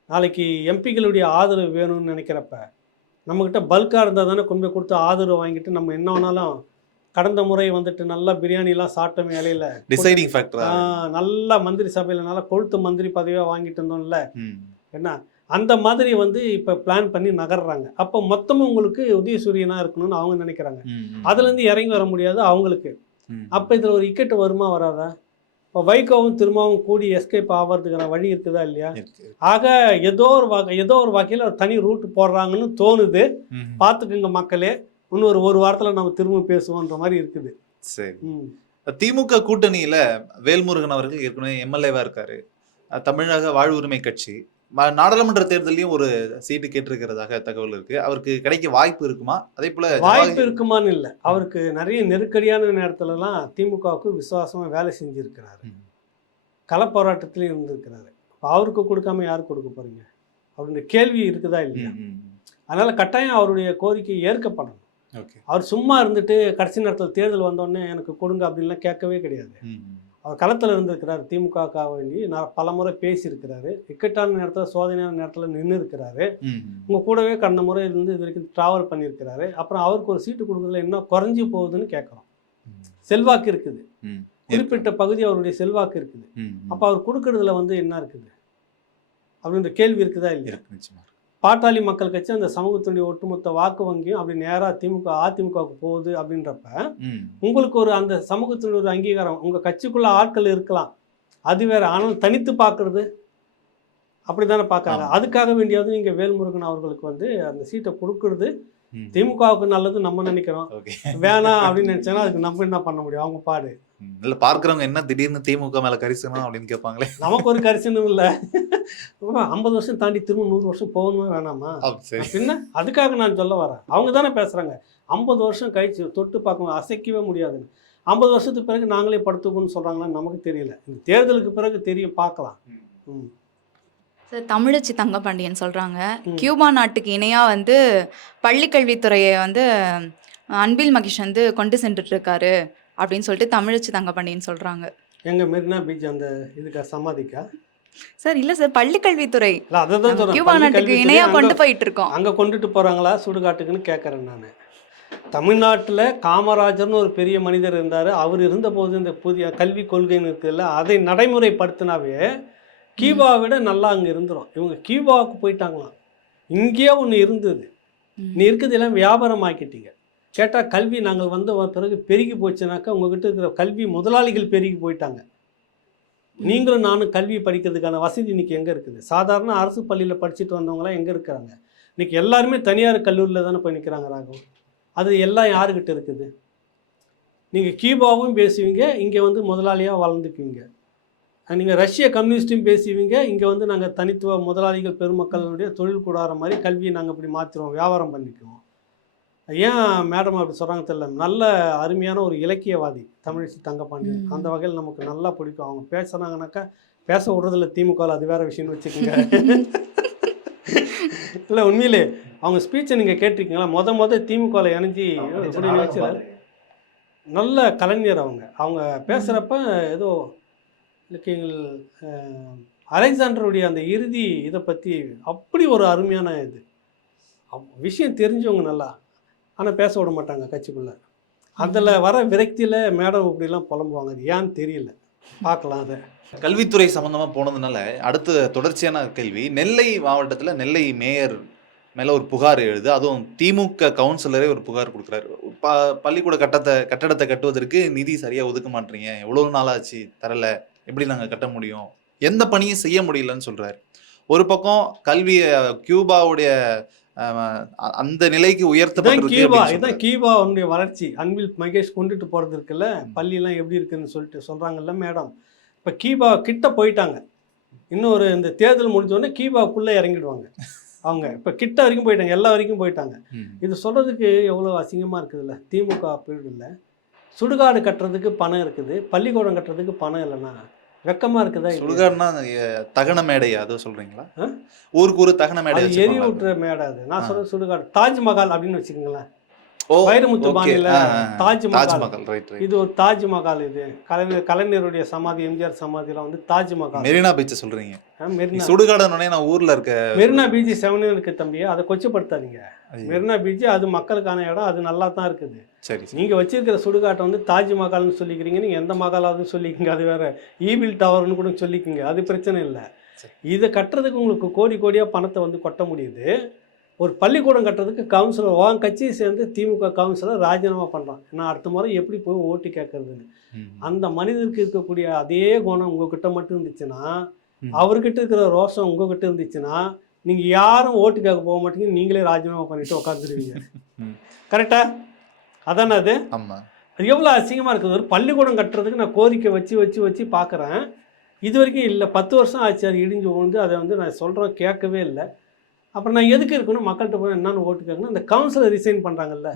நாளைக்கு எம்பிக்களுடைய ஆதரவு வேணும்னு நினைக்கிறப்ப நம்மக்கிட்ட பல்காக இருந்தால் தானே கொண்டு போய் கொடுத்து ஆதரவு வாங்கிட்டு நம்ம என்ன வேணாலும். கடந்த முறை வந்துட்டு நல்லா பிரியாணிலாம் சாப்பிட்டோம் இலையில, டிசைடிங் ஃபேக்டர் நல்லா மந்திரி சபையில் நல்லா கொழுத்து மந்திரி பதவியாக வாங்கிட்டு இருந்தோம்ல, என்ன அந்த மாதிரி வந்து இப்போ பிளான் பண்ணி நகர்றாங்க. அப்போ மொத்தமும் உங்களுக்கு உதயசூரியனாக இருக்கணும்னு அவங்க நினைக்கிறாங்க. அதுலேருந்து இறங்கி வர முடியாது அவங்களுக்கு. அப்போ இதில் ஒரு இக்கெட்டு வருமா வராதா? இப்போ வைகோவும் திரும்பவும் கூடி எஸ்கேப் ஆகிறதுக்கான வழி இருக்குதா இல்லையா? ஆக ஏதோ ஒரு வகையில் ஒரு தனி ரூட் போடுறாங்கன்னு தோணுது. பார்த்துக்குங்க மக்களே, இன்னும் ஒரு வாரத்தில் நம்ம திரும்ப பேசுவோன்ற மாதிரி இருக்குது. சரி, திமுக கூட்டணியில் வேல்முருகன் அவர்கள் ஏற்கனவே எம்எல்ஏவாக இருக்காரு. தமிழக வாழ்வுரிமை கட்சி நாடாளுமன்ற தேர்தலையும் ஒரு சீட்டு கேட்டிருக்கிறதாக தகவல் இருக்கு. அவருக்கு கிடைக்க வாய்ப்பு இருக்குமா? அதே போல வாய்ப்பு இருக்குமான்னு இல்லை, அவருக்கு நிறைய நெருக்கடியான நேரத்துலலாம் திமுகவுக்கு விசுவாசமாக வேலை செஞ்சுருக்கிறாரு, களப்போராட்டத்திலையும் இருந்திருக்கிறாரு. இப்போ அவருக்கு கொடுக்காம யாருக்கு கொடுக்க போறீங்க அப்படின்ற கேள்வி இருக்குதா இல்லையா? அதனால கட்டாயம் அவருடைய கோரிக்கை ஏற்கப்படணும். அவர் சும்மா இருந்துட்டு கடைசி நேரத்தில் தேர்தல் வந்தோடனே எனக்கு கொடுங்க அப்படின்லாம் கேட்கவே கிடையாது. அவர் களத்தில் இருந்திருக்கிறார், திமுக வேண்டி பல முறை பேசியிருக்கிறாரு, இக்கட்டான நேரத்தில் சோதனையான நேரத்தில் நின்று இருக்கிறாரு, உங்கள் கூடவே கடந்த முறை இருந்து இது வரைக்கும் ட்ராவல் பண்ணியிருக்கிறாரு. அப்புறம் அவருக்கு ஒரு சீட்டு கொடுக்குறதுல என்ன குறைஞ்சி போகுதுன்னு கேட்குறோம். செல்வாக்கு இருக்குது, குறிப்பிட்ட பகுதி அவருடைய செல்வாக்கு இருக்குது. அப்போ அவர் கொடுக்கறதுல வந்து என்ன இருக்குது அப்படின்ற கேள்வி இருக்குதா இல்லையா? பாட்டாளி மக்கள் கட்சி அந்த சமூகத்தினுடைய ஒட்டுமொத்த வாக்கு வங்கியும் அப்படி நேராக அதிமுகவுக்கு போகுது அப்படின்றப்ப உங்களுக்கு ஒரு அந்த சமூகத்தினுடைய ஒரு அங்கீகாரம் உங்கள் கட்சிக்குள்ள ஆட்கள் இருக்கலாம், அது வேற. ஆனால் தனித்து பார்க்கறது அப்படி தானே பார்க்காங்க. அதுக்காக வேண்டியாவது நீங்கள் வேல்முருகன் அவர்களுக்கு வந்து அந்த சீட்டை கொடுக்கறது திமுகவுக்கு நல்லது நம்ம நினைக்கிறோம். வேணாம் அப்படின்னு நினைச்சோன்னா அதுக்கு நம்ம என்ன பண்ண முடியும்? அவங்க பாடு. இல்லை, பார்க்குறவங்க என்ன திடீர்னு திமுக மேலே கரிசனம் அப்படின்னு கேட்பாங்களே. நமக்கு ஒரு கரிசனம் இல்லை, 50 வருஷம் தாண்டி திரும்ப 100 வருஷம் போகணுமா வேணாமா? பின்ன அதுக்காக நான் சொல்ல வரேன். அவங்க தானே பேசுகிறாங்க 50 வருஷம் கழிச்சு தொட்டு பார்க்கணும், அசைக்கவே முடியாதுன்னு. 50 வருஷத்துக்கு பிறகு நாங்களே படுத்துக்கணும்னு சொல்கிறாங்களான்னு நமக்கு தெரியல. இந்த தேர்தலுக்கு பிறகு தெரியும், பார்க்கலாம். சார், தமிழச்சி தங்கப்பாண்டியன் சொல்கிறாங்க கியூபா நாட்டுக்கு இணையாக வந்து பள்ளிக்கல்வித்துறையை வந்து அன்பில் மகேஷ் வந்து கொண்டு சென்றுட்டு இருக்காரு அப்படின்னு சொல்லிட்டு தமிழச்சி தங்கப்பாண்டியன் சொல்கிறாங்க. எங்கள் மெரினா பீச் அந்த இதுக்கா சமாதிக்கா? சார் இல்லை சார், பள்ளிக்கல்வித்துறை அதான் கியூபா நாட்டுக்கு இணையாக கொண்டு போயிட்டு இருக்கோம். அங்கே கொண்டுட்டு போகிறாங்களா சுடுகாட்டுக்குன்னு கேட்குறேன் நான். தமிழ்நாட்டில் காமராஜர்னு ஒரு பெரிய மனிதர் இருந்தார். அவர் இருந்தபோது இந்த புதிய கல்விக் கொள்கைன்னு இருக்குதுல்ல, அதை நடைமுறைப்படுத்தினாவே கியூபாவை விட நல்லா அங்கே இருந்துடும். இவங்க கியூபாவுக்கு போயிட்டாங்களாம். இங்கேயே ஒன்று இருந்தது, நீ இருக்குது எல்லாம் வியாபாரம் ஆக்கிட்டீங்க. கேட்டால் கல்வி நாங்கள் வந்த பிறகு பெருகி போச்சுனாக்கா உங்ககிட்ட இருக்கிற கல்வி முதலாளிகள் பெருகி போயிட்டாங்க. நீங்களும் நானும் கல்வி படிக்கிறதுக்கான வசதி இன்றைக்கி எங்கே இருக்குது? சாதாரண அரசு பள்ளியில் படிச்சுட்டு வந்தவங்களாம் எங்கே இருக்கிறாங்க? இன்றைக்கி எல்லாருமே தனியார் கல்லூரியில் தானே போய் நிற்கிறாங்க ராகவ். அது எல்லாம் யாருக்கிட்ட இருக்குது? நீங்கள் கியூபாவும் பேசுவீங்க, இங்கே வந்து முதலாளியாக வளர்ந்துக்குவீங்க. நீங்கள் ரஷ்ய கம்யூனிஸ்ட்டும் பேசுவீங்க, இங்கே வந்து நாங்கள் தனித்துவ முதலாளிகள் பெருமக்களுடைய தொழில் கூடார மாதிரி கல்வியை நாங்கள் இப்படி மாற்றுவோம், வியாபாரம் பண்ணிக்குவோம். ஏன் மேடம் அப்படி சொல்கிறாங்க தெரியல. நல்ல அருமையான ஒரு இலக்கியவாதி தமிழச்சி தங்கப்பாண்டியன். அந்த வகையில் நமக்கு நல்லா பிடிக்கும். அவங்க பேசுனாங்கனாக்கா பேச விடுறதில்ல திமுகவில், அது வேறு விஷயம்னு வச்சுக்கோங்க. இல்லை உண்மையிலே அவங்க ஸ்பீச்சை நீங்கள் கேட்டிருக்கீங்களா? மொதல் திமுகவில் இணைஞ்சி நிகழ்ச்சியில் நல்ல கலைஞர் அவங்க பேசுகிறப்ப ஏதோ இலக்கியங்கள் அலெக்சாண்டருடைய அந்த இறுதி இதை பற்றி அப்படி ஒரு அருமையான இது. விஷயம் தெரிஞ்சவங்க நல்லா, ஆனால் பேச விட மாட்டாங்க கட்சிக்குள்ளே. அதில் வர விரக்தியில் மேடம் இப்படிலாம் புலம்புவாங்க. அது ஏன்னு தெரியல, பார்க்கலாம் அதை. கல்வித்துறை சம்பந்தமா போனதுனால அடுத்த தொடர்ச்சியான கேள்வி, நெல்லை மாவட்டத்துல நெல்லை மேயர் மேல ஒரு புகார் எழுது. அதுவும் திமுக கவுன்சிலரே ஒரு புகார் கொடுக்குறாரு. பள்ளிக்கூட கட்டடத்தை கட்டுவதற்கு நிதி சரியா ஒதுக்க மாட்டீங்க, எவ்வளவு நாளாச்சு தரல, எப்படி நாங்க கட்ட முடியும், எந்த பணியும் செய்ய முடியலன்னு சொல்றாரு. ஒரு பக்கம் கல்விய கியூபாவுடைய அந்த நிலைக்கு உயர்த்தப்பட்டிருக்கு. இதான் கியூபாவுடைய வளர்ச்சி. அன்பில் மகேஷ் கொண்டுட்டு போறது இருக்குல்ல, பள்ளியெல்லாம் எப்படி இருக்குன்னு சொல்லிட்டு சொல்றாங்கல்ல மேடம். இப்போ கியூபா கிட்ட போயிட்டாங்க. இன்னொரு இந்த தேர்தல் முடிஞ்சோடனே கியூபாவுக்குள்ளே இறங்கிடுவாங்க அவங்க. இப்போ கிட்ட வரைக்கும் போயிட்டாங்க, எல்லா வரைக்கும் போயிட்டாங்க. இது சொல்கிறதுக்கு எவ்வளோ அசிங்கமாக இருக்குதுல்ல. திமுக பீரியடில் சுடுகாடு கட்டுறதுக்கு பணம் இருக்குது, பள்ளிக்கூடம் கட்டுறதுக்கு பணம் இல்லைன்னா வெக்கமாக இருக்குதா? சுடுகாடுனா தகன மேடை அதை சொல்கிறீங்களா? ஊருக்கு ஒரு தகன மேடை, எரியூட்டுற மேடை. அது நான் சொல்கிற சுடுகாடு தாஜ்மஹால் அப்படின்னு வச்சுக்கோங்களேன். வைரமுத்து பாணியில் தாஜ்மஹால். இது ஒரு தாஜ்மஹால். இது கலைஞருடைய சமாதி, எம்ஜிஆர் சமாதியில் வந்து தாஜ்மஹால். மெரினா பீச் சொல்றீங்க? சுடுகாடுனே நான் ஊர்ல இருக்க மெரினா பீச் 7 இருக்கு தம்பி, அதை கொச்சப்படுத்தாதீங்க. மெரினா பீச் அது மக்களுக்கான இடம், அது நல்லா தான் இருக்குது. சரி, நீங்க வச்சிருக்கிற சுடுகாட்டை வந்து தாஜ்மஹால்னு சொல்லிக்கிறீங்க. நீங்க எந்த மகாலாவது சொல்லிக்கிங்க, அது வேற. ஈவில் டவர்னு கூட சொல்லிக்கிங்க, அது பிரச்சனை இல்லை. இதை கட்டுறதுக்கு உங்களுக்கு கோடி கோடியாக பணத்தை வந்து கொட்ட முடியுது. ஒரு பள்ளிக்கூடம் கட்டுறதுக்கு கவுன்சிலர் வாங்க கட்சியை சேர்ந்து திமுக கவுன்சிலர் ராஜினாமா பண்ணுறான். நான் அடுத்த முறை எப்படி போய் ஓட்டு கேட்கறதுன்னு. அந்த மனிதருக்கு இருக்கக்கூடிய அதே குணம் உங்ககிட்ட மட்டும் இருந்துச்சுன்னா, அவர்கிட்ட இருக்கிற ரோஷம் உங்ககிட்ட இருந்துச்சுன்னா, நீங்கள் யாரும் ஓட்டு கேட்க போக மாட்டீங்க, நீங்களே ராஜினாமா பண்ணிட்டு உட்காந்துருவீங்க. கரெக்டா? அதானே அது? அது எவ்வளோ அசிங்கமாக இருக்குது. ஒரு பள்ளிக்கூடம் கட்டுறதுக்கு நான் கோரிக்கை வச்சு வச்சு வச்சு பார்க்குறேன், இது வரைக்கும் இல்லை. 10 வருஷம் ஆச்சு அது இடிஞ்சு விழுந்து. அதை வந்து நான் சொல்கிறேன், கேட்கவே இல்லை. அப்புறம் நான் எதுக்கு இருக்கணும், மக்கள்கிட்ட போய் என்னன்னு ஓட்டு கேட்கணும். அந்த கவுன்சிலர் ரிசைன் பண்ணுறாங்கல்ல,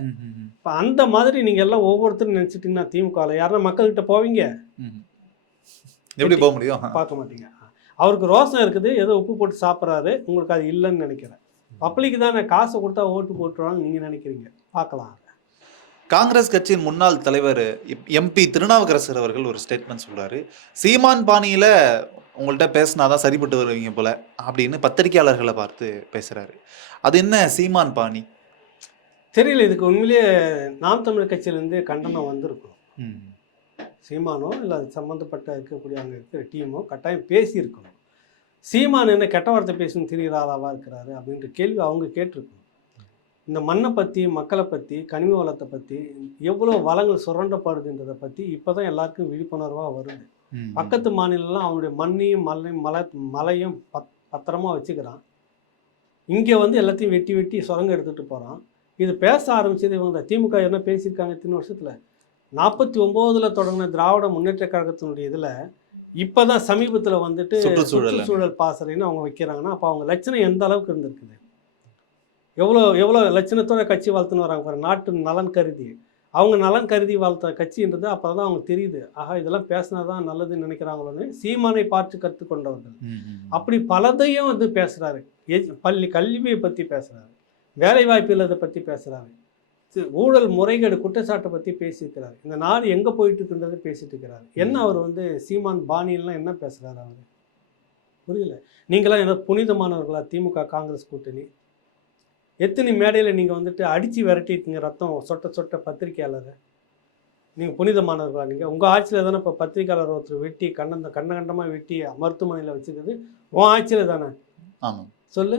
இப்போ அந்த மாதிரி நீங்கள் எல்லாம் ஒவ்வொருத்தரும் நினச்சிட்டிங்கன்னா திமுகவில் யாருன்னா மக்கள்கிட்ட போவீங்க? எப்படி போக முடியும்? பார்க்க மாட்டீங்க. அவருக்கு ரோசம் இருக்குது, ஏதோ உப்பு போட்டு சாப்பிட்றாரு, உங்களுக்கு அது இல்லைன்னு நினைக்கிறேன். பப்ளிக்கு தானே காசை கொடுத்தா ஓட்டு போட்டுருவாங்க நீங்கள் நினைக்கிறீங்க. பார்க்கலாம். காங்கிரஸ் கட்சியின் முன்னாள் தலைவர் எம்பி திருநாவுக்கரசர் அவர்கள் ஒரு ஸ்டேட்மெண்ட் சொல்றாரு. சீமான் பாணியில உங்கள்கிட்ட பேசினாதான் சரிப்பட்டு வருவீங்க போல அப்படின்னு பத்திரிகையாளர்களை பார்த்து பேசுறாரு. அது என்ன சீமான் பாணி தெரியல. இதுக்கு உண்மையிலேயே நாம் தமிழர் கட்சியிலேருந்து கண்டனம் வந்திருக்கும். சீமானோ இல்லை அது சம்மந்தப்பட்ட இருக்கக்கூடிய அங்கே இருக்கிற டீமோ கட்டாயம் பேசியிருக்கணும். சீமான் என்ன கெட்ட வார்த்தை பேசணும் தெரிகிறாராவா இருக்கிறாரு அப்படின்ற கேள்வி அவங்க கேட்டிருக்கணும். இந்த மண்ணை பற்றி, மக்களை பற்றி, கனிம வளத்தை பற்றி, எவ்வளோ வளங்கள் சுரண்டப்படுதுன்றதை பற்றி இப்போ தான் எல்லாருக்கும் விழிப்புணர்வாக வருது. பக்கத்து மாநிலம்லாம் அவனுடைய மண்ணையும் மலையும் பத்திரமா வச்சுக்கிறான். இங்கே வந்து எல்லாத்தையும் வெட்டி வெட்டி சுரங்க எடுத்துகிட்டு போகிறான். இது பேச ஆரம்பிச்சது இவங்க தான். திமுக என்ன பேசியிருக்காங்க இத்தனை வருஷத்தில்? 49 தொடங்கின திராவிட முன்னேற்ற கழகத்தினுடைய இதில் இப்போ தான் சமீபத்தில் வந்துட்டு சுற்றுச்சூழல் பாசறைன்னு அவங்க வைக்கிறாங்கன்னா, அப்போ அவங்க லட்சணம் எந்த அளவுக்கு இருந்திருக்குது? எவ்வளோ லட்சணத்தோட கட்சி வளர்த்துன்னு வராங்க பாரு. நாட்டு நலன் கருதி, அவங்க நலன் கருதி வளர்த்த கட்சின்றது அப்போ தான் அவங்க தெரியுது. ஆஹா, இதெல்லாம் பேசினா தான் நல்லதுன்னு நினைக்கிறாங்களோன்னு சீமானை பார்த்து கற்றுக்கொண்டவர்கள். அப்படி பலதையும் வந்து பேசுகிறாரு. கல்வியை பற்றி பேசுகிறாரு, வேலை வாய்ப்பு இல்லாத பற்றி பேசுகிறாரு, ஊழல் முறைகேடு குற்றச்சாட்டை பற்றி பேசியிருக்கிறாரு. இந்த நாடு எங்கே போயிட்டு இருக்குன்றது பேசிட்டு இருக்கிறாரு. என்ன அவர் வந்து சீமான் பாணியெல்லாம் என்ன பேசுகிறாரு அவர்? புரியல. நீங்களாம் என்ன புனிதமானவர்களா? திமுக காங்கிரஸ் கூட்டணி எத்தனை மேடையில் நீங்கள் வந்துட்டு அடித்து விரட்டிட்டுங்க ரத்தம் சொட்ட சொட்ட பத்திரிகையாளரை. நீங்கள் புனிதமானவர்களா? நீங்கள் உங்கள் ஆட்சியில் தானே இப்போ பத்திரிகையாளர் ஒருத்தர் வெட்டி கண்டமாக வெட்டி மருத்துவமனையில் வச்சுக்கிறது உன் ஆட்சியில் தானே? ஆமாம், சொல்லு.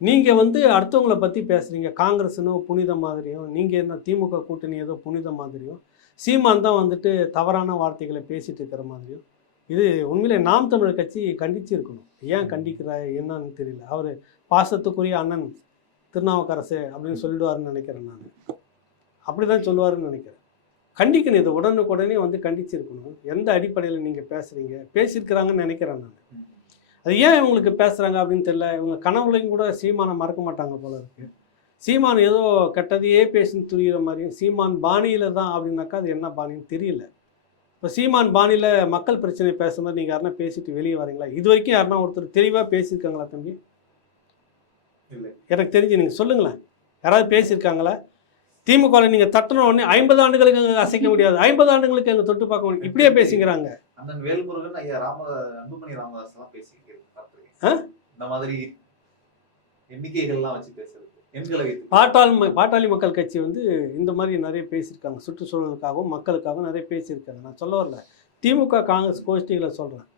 நீங்கள் வந்து அடுத்தவங்களை பற்றி பேசுகிறீங்க. காங்கிரஸ்னோ புனித மாதிரியும், நீங்கள் என்ன திமுக கூட்டணி ஏதோ புனித மாதிரியும், சீமான் தான் வந்துட்டு தவறான வார்த்தைகளை பேசிகிட்டு இருக்கிற மாதிரியும். இது உண்மையிலே நாம் தமிழர் கட்சி கண்டிச்சு இருக்கணும். ஏன் கண்டிக்கிற என்னன்னு தெரியல. அவர் பாசத்துக்குரிய அண்ணன் திருநாவுக்கரசு அப்படின்னு சொல்லிடுவாருன்னு நினைக்கிறேன். நான் அப்படி தான் சொல்லுவாருன்னு நினைக்கிறேன். கண்டிக்கணும். இது உடனுக்குடனே வந்து கண்டிச்சிருக்கணும். எந்த அடிப்படையில் நீங்கள் பேசியிருக்கிறாங்கன்னு நினைக்கிறேன் நான். அது ஏன் இவங்களுக்கு பேசுகிறாங்க அப்படின்னு தெரியல. இவங்க கனவுலையும் கூட சீமானை மறக்க மாட்டாங்க போல இருக்குது. சீமான் ஏதோ கெட்டதையே பேசின்னு துரிகிற மாதிரியும், சீமான் பாணியில் தான் அப்படின்னாக்கா அது என்ன பாணின்னு தெரியல. இப்போ சீமான் பாணியில் மக்கள் பிரச்சனை பேசும்போது நீங்கள் யாருன்னா பேசிட்டு வெளியே வரீங்களா? இது வரைக்கும் யாருன்னா ஒருத்தர் தெளிவாக பேசியிருக்காங்களா தம்பி? இல்லை, எனக்கு தெரிஞ்சு நீங்கள் சொல்லுங்களேன். யாராவது பேசியிருக்காங்களா? திமுகவில் நீங்கள் தட்டின உடனே 50 ஆண்டுகளுக்கு அங்கே அசைக்க முடியாது, 50 ஆண்டுகளுக்கு அங்கே தொட்டு பார்க்க முடியும், இப்படியே பேசிக்கிறாங்க. அண்ணன் வேல்முருகன், ஐயா அன்புமணி ராமதாஸ் பேசிக்கிறேன் இந்த மாதிரி எண்ணிக்கைகள்லாம் வச்சு பேசுறது, எண்களை வைத்து. பாட்டாளி மக்கள் கட்சி வந்து இந்த மாதிரி நிறைய பேசியிருக்காங்க, சுற்றுச்சூழலுக்காகவும் மக்களுக்காகவும் நிறைய பேசியிருக்காங்க. நான் சொல்ல வரல, திமுக காங்கிரஸ் கோஷ்டிகளை சொல்கிறேன்.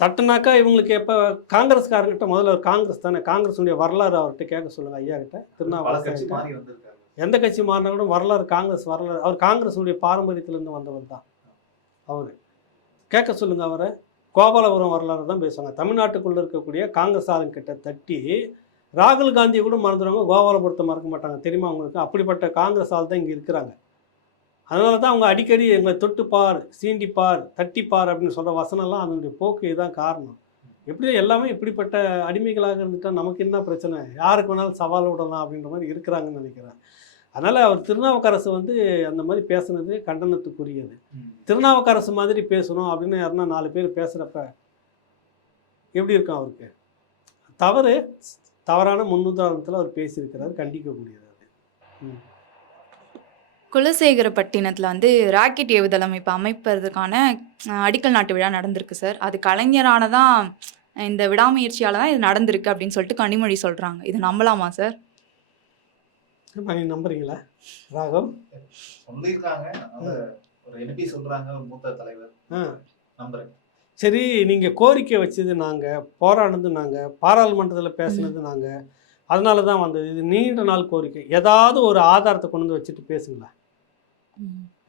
தட்டுனாக்கா இவங்களுக்கு எப்போ காங்கிரஸ்காரர்கிட்ட முதல்ல காங்கிரஸ் தானே, காங்கிரஸுடைய வரலாறு அவர்கிட்ட கேட்க சொல்லுங்கள் ஐயா கிட்ட. பல திருநாவுக்கரசு கட்சி மாறி வந்திருக்காரு. எந்த கட்சி மாறினா கூட வரலாறு காங்கிரஸ் வரலாறு, அவர் காங்கிரஸுடைய பாரம்பரியத்திலேருந்து வந்தவர் தான் அவர். கேட்க சொல்லுங்கள் அவரை. கோபாலபுரம் வரலாறு தான் பேசுவாங்க. தமிழ்நாட்டுக்குள்ளே இருக்கக்கூடிய காங்கிரஸ் ஆளுங்கிட்ட தட்டி ராகுல் காந்தியை கூட மறந்துடுவாங்க, கோபாலபுரத்தை மறக்க மாட்டாங்க. தெரியுமா அவங்களுக்கு? அப்படிப்பட்ட காங்கிரஸ் ஆள் தான் இங்கே இருக்கிறாங்க. அதனால தான் அவங்க அடிக்கடி எங்களை தொட்டுப்பார், சீண்டிப்பார், தட்டிப்பார் அப்படின்னு சொல்கிற வசனம்லாம் அதனுடைய போக்கு இதுதான் காரணம். எப்படி எல்லாமே இப்படிப்பட்ட அடிமைகளாக இருந்துட்டால் நமக்கு என்ன பிரச்சனை, யாருக்கு வேணாலும் சவால் விடலாம் அப்படின்ற மாதிரி இருக்கிறாங்கன்னு நினைக்கிறேன். அதனால் அவர் திருநாவுக்கரசு வந்து அந்த மாதிரி பேசுனது கண்டனத்துக்குரியது. திருநாவுக்கரசு மாதிரி பேசணும் அப்படின்னு யாருன்னா 4 பேர் பேசுகிறப்ப எப்படி இருக்கும் அவருக்கு? தவறு, தவறான முன்னுதாரணத்தில் அவர் பேசியிருக்கிறார், கண்டிக்கக்கூடியது அது. குலசேகரப்பட்டினத்தில் வந்து ராக்கெட் ஏவுதளம் இப்போ அமைப்பதற்கான அடிக்கல் நாட்டு விழா நடந்திருக்கு சார். அது கலைஞரானதான் இந்த விடாமுயற்சியால் தான் இது நடந்திருக்கு அப்படின்னு சொல்லிட்டு கனிமொழி சொல்கிறாங்க. இது நம்பலாமா சார்? நீங்கள் நம்புறீங்களா ராகவ்? சொல்லியிருக்காங்க, ஒரு எம்பி சொல்றாங்க, ஒரு மூத்த தலைவர், நம்புறேன். சரி, நீங்கள் கோரிக்கை வச்சது நாங்கள், போராடினது நாங்கள், பாராளுமன்றத்தில் பேசுனது நாங்கள், அதனால தான் வந்தது. இது நீண்ட நாள் கோரிக்கை. ஏதாவது ஒரு ஆதாரத்தை கொண்டு வந்து வச்சுட்டு பேசுங்களேன்.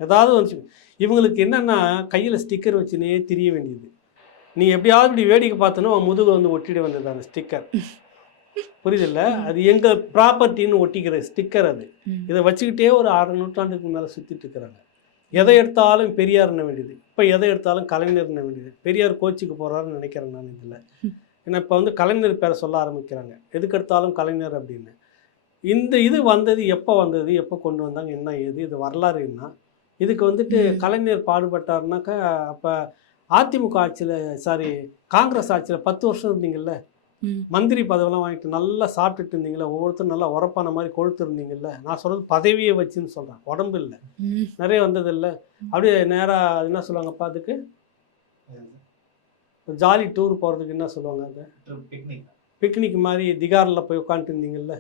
ஏதாவது வந்து இவங்களுக்கு என்னென்னா கையில் ஸ்டிக்கர் வச்சுனே தெரிய வேண்டியது. நீ எப்படியாவது இப்படி வேடிக்கை பார்த்தோன்னா முதுகு வந்து ஒட்டிட வந்தது அந்த ஸ்டிக்கர். புரியுதில்ல? அது எங்கள் ப்ராப்பர்ட்டின்னு ஒட்டிக்கிற ஸ்டிக்கர் அது. இதை வச்சுக்கிட்டே ஒரு 6 நூற்றாண்டுக்கு மேலே சுற்றிட்டு இருக்கிறாங்க. எதை எடுத்தாலும் பெரியார்ன வேண்டியது, இப்போ எதை எடுத்தாலும் கலைஞர்ன வேண்டியது. பெரியார் கோச்சிக்கு போகிறாருன்னு நினைக்கிறேன் நான் இதில். ஏன்னா இப்போ வந்து கலைஞர் பேரை சொல்ல ஆரம்பிக்கிறாங்க, எதுக்கு எடுத்தாலும் கலைஞர் அப்படின்னு. இந்த இது வந்தது எப்போ வந்தது, எப்போ கொண்டு வந்தாங்க, என்ன ஏது, இது வரலாறு என்ன? இதுக்கு வந்துட்டு கலைஞர் பாடுபட்டாருனாக்கா அப்போ அதிமுக ஆட்சியில் காங்கிரஸ் ஆட்சியில் 10 வருஷம் இருந்தீங்கல்ல, மந்திரி பதவியெல்லாம் வாங்கிட்டு நல்லா சாப்பிட்டுட்டு இருந்தீங்களா, ஒவ்வொருத்தரும் நல்லா உரப்பான மாதிரி கொழுத்து இருந்தீங்கல்ல. நான் சொல்கிறது பதவியை வச்சுன்னு சொல்கிறேன், உடம்பு இல்லை. நிறைய வந்தது இல்லை. அப்படியே நேராக என்ன சொல்லுவாங்கப்பா அதுக்கு, ஜாலி டூர் போகிறதுக்கு என்ன சொல்லுவாங்க, அது பிக்னிக் மாதிரி திகாரில் போய் உட்காந்துட்டு இருந்தீங்கல்ல,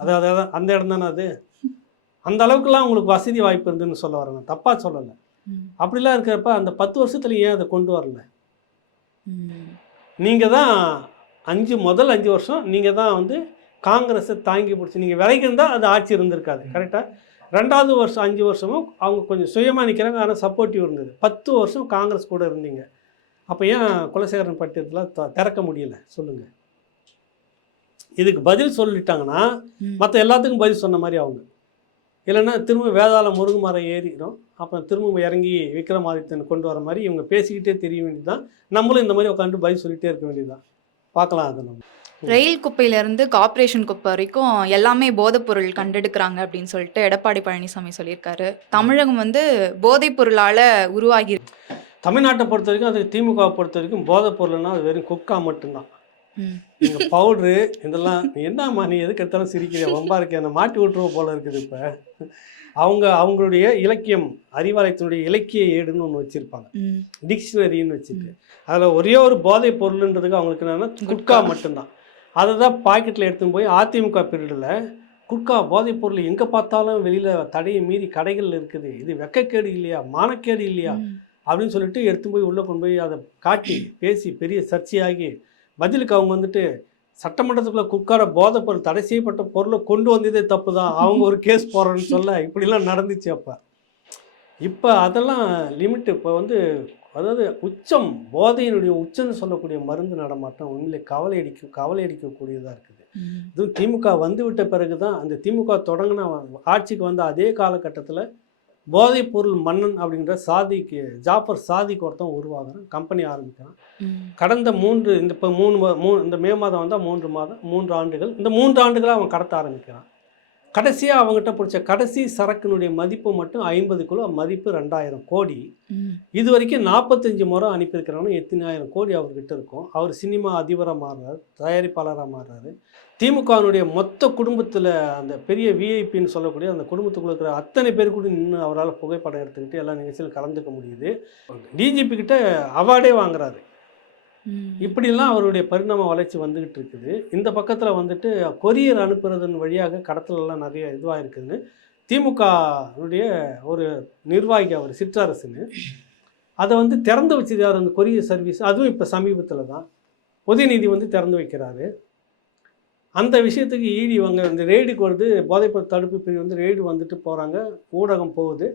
அதாவது அந்த இடம் தானே அது. அந்த அளவுக்குலாம் உங்களுக்கு வசதி வாய்ப்பு இருந்துன்னு சொல்ல வரேன், தப்பாக சொல்லலை. அப்படிலாம் இருக்கிறப்ப அந்த 10 வருஷத்துல ஏன் அதை கொண்டு வரல? நீங்கள் தான் முதல் 5 வருஷம் நீங்கள் தான் வந்து காங்கிரஸை தாங்கி பிடிச்சி நீங்கள் விலகிருந்தால் அது ஆட்சி இருந்திருக்காது. கரெக்டாக 2வது வருஷம் 5 வருஷமும் அவங்க கொஞ்சம் சுயமாக நிற்கிறாங்க, ஆனால் சப்போர்ட்டிவ் இருந்தது. 10 வருஷம் காங்கிரஸ் கூட இருந்தீங்க. அப்போ ஏன் குலசேகரன் பட்டியத்தில் திறக்க முடியல சொல்லுங்கள்? இதுக்கு பதில் சொல்லிட்டாங்கன்னா மற்ற எல்லாத்துக்கும் பதில் சொன்ன மாதிரி அவங்க. இல்லைன்னா திரும்ப வேதாளம் முருகுமரம் ஏறிடும், அப்புறம் திரும்ப இறங்கி விக்ரமாதித்தன் கொண்டு வர மாதிரி இவங்க பேசிக்கிட்டே தெரிய வேண்டியது தான். நம்மளும் இந்த மாதிரி உட்காந்து பதில் சொல்லிகிட்டே இருக்க வேண்டியது தான். பார்க்கலாம் அதை நம்ம. ரயில் குப்பையிலேருந்து கார்ப்பரேஷன் குப்பை வரைக்கும் எல்லாமே போதைப்பொருள் கண்டெடுக்கிறாங்க அப்படின்னு சொல்லிட்டு எடப்பாடி பழனிசாமி சொல்லியிருக்காரு. தமிழகம் வந்து போதைப் பொருளால் உருவாகி, தமிழ்நாட்டை பொறுத்த வரைக்கும், அது திமுகவை பொறுத்த வரைக்கும் போதைப் பொருள்னா அது வெறும் குக்கா மட்டும்தான். நீங்கள் பவுட்ரு இதெல்லாம் என்னம்மா நீ எதுக்கு எடுத்தாலும் சிரிக்கிறியா, வம்பா இருக்கே, என்னை மாட்டி விட்டுருவோம் போல இருக்குது. இப்போ அவங்களுடைய இலக்கியம் அறிவாலயத்தினுடைய இலக்கிய ஏடுன்னு ஒன்று வச்சுருப்பாங்க, டிக்ஷனரின்னு வச்சுட்டு. அதில் ஒரே ஒரு போதைப் பொருள்ன்றதுக்கு அவங்களுக்கு என்னென்னா குட்கா மட்டும்தான். அதை தான் பாக்கெட்டில் எடுத்துன்னு போய் அதிமுக பீரியடில் குட்கா போதைப் பொருள் எங்கே பார்த்தாலும் வெளியில் தடையை மீறி கடைகள் இருக்குது, இது வெக்கக்கேடு இல்லையா, மானக்கேடு இல்லையா அப்படின்னு சொல்லிட்டு எடுத்து போய் உள்ளே கொண்டு போய் அதை காட்டி பேசி பெரிய சர்ச்சையாகி பதிலுக்கு அவங்க வந்துட்டு சட்டமன்றத்துக்குள்ளே குட்கார போதைப் பொருள் தடை செய்யப்பட்ட பொருளை கொண்டு வந்ததே தப்பு தான், அவங்க ஒரு கேஸ் போடுறேன்னு சொல்ல இப்படிலாம் நடந்துச்சு. இப்போ அதெல்லாம் லிமிட்டு. இப்போ வந்து அதாவது உச்சம், போதையினுடைய உச்சம்னு சொல்லக்கூடிய மருந்து நடமாட்டம் உண்மையிலே கவலை அடிக்கக்கூடியதாக இருக்குது. இதுவும் திமுக வந்து விட்ட பிறகு தான், அந்த திமுக தொடங்கின ஆட்சிக்கு வந்த அதே காலகட்டத்தில் போதைப் பொருள் மன்னன் அப்படின்ற சாதிக்கு ஜாஃபர் சாதிக்கு ஒருத்தன் உருவாகிறான், கம்பெனி ஆரம்பிக்கிறான். கடந்த இந்த மே மாதம் வந்தால் 3 ஆண்டுகள், இந்த 3 ஆண்டுகளாக அவன் கடத்த ஆரம்பிக்கிறான். கடைசியாக அவங்ககிட்ட பிடிச்ச கடைசி சரக்கினுடைய மதிப்பு மட்டும் 50 கிலோ, மதிப்பு 2000 கோடி. இது வரைக்கும் 45 முறை அனுப்பியிருக்கிறாங்கன்னா எத்தனை ஆயிரம் கோடி அவர்கிட்ட இருக்கும். அவர் சினிமா அதிபராக மாறுறாரு, தயாரிப்பாளராக மாறுறாரு. திமுகவினுடைய மொத்த குடும்பத்தில் அந்த பெரிய விஐபின்னு சொல்லக்கூடிய அந்த குடும்பத்துக்குள்ள இருக்கிற அத்தனை பேர் கூட நின்று அவரால் புகைப்படம் எடுத்துக்கிட்டு எல்லா நிகழ்ச்சியிலும் கலந்துக்க முடியுது. டிஜிபி கிட்ட அவார்டே வாங்குறாரு. இப்படிலாம் அவருடைய பரிணாம வளர்ச்சி வந்துக்கிட்டு இருக்குது. இந்த பக்கத்தில் வந்துட்டு கொரியர் அனுப்புறதன் வழியாக கடத்தலெல்லாம் நிறைய இதுவாக இருக்குதுன்னு திமுகவுடைய ஒரு நிர்வாகி அவர் சிற்றரசுன்னு அதை வந்து திறந்து வச்சது யார்? அந்த கொரியர் சர்வீஸ். அதுவும் இப்போ சமீபத்தில் தான் உதயநிதி வந்து திறந்து வைக்கிறாரு. அந்த விஷயத்துக்கு ஈடி வாங்க இந்த ரெய்டுக்கு வருது. போதைப்பொருள் தடுப்பு பிரிவு வந்து ரெய்டு வந்துட்டு போகிறாங்க. ஊடகம் போகுது.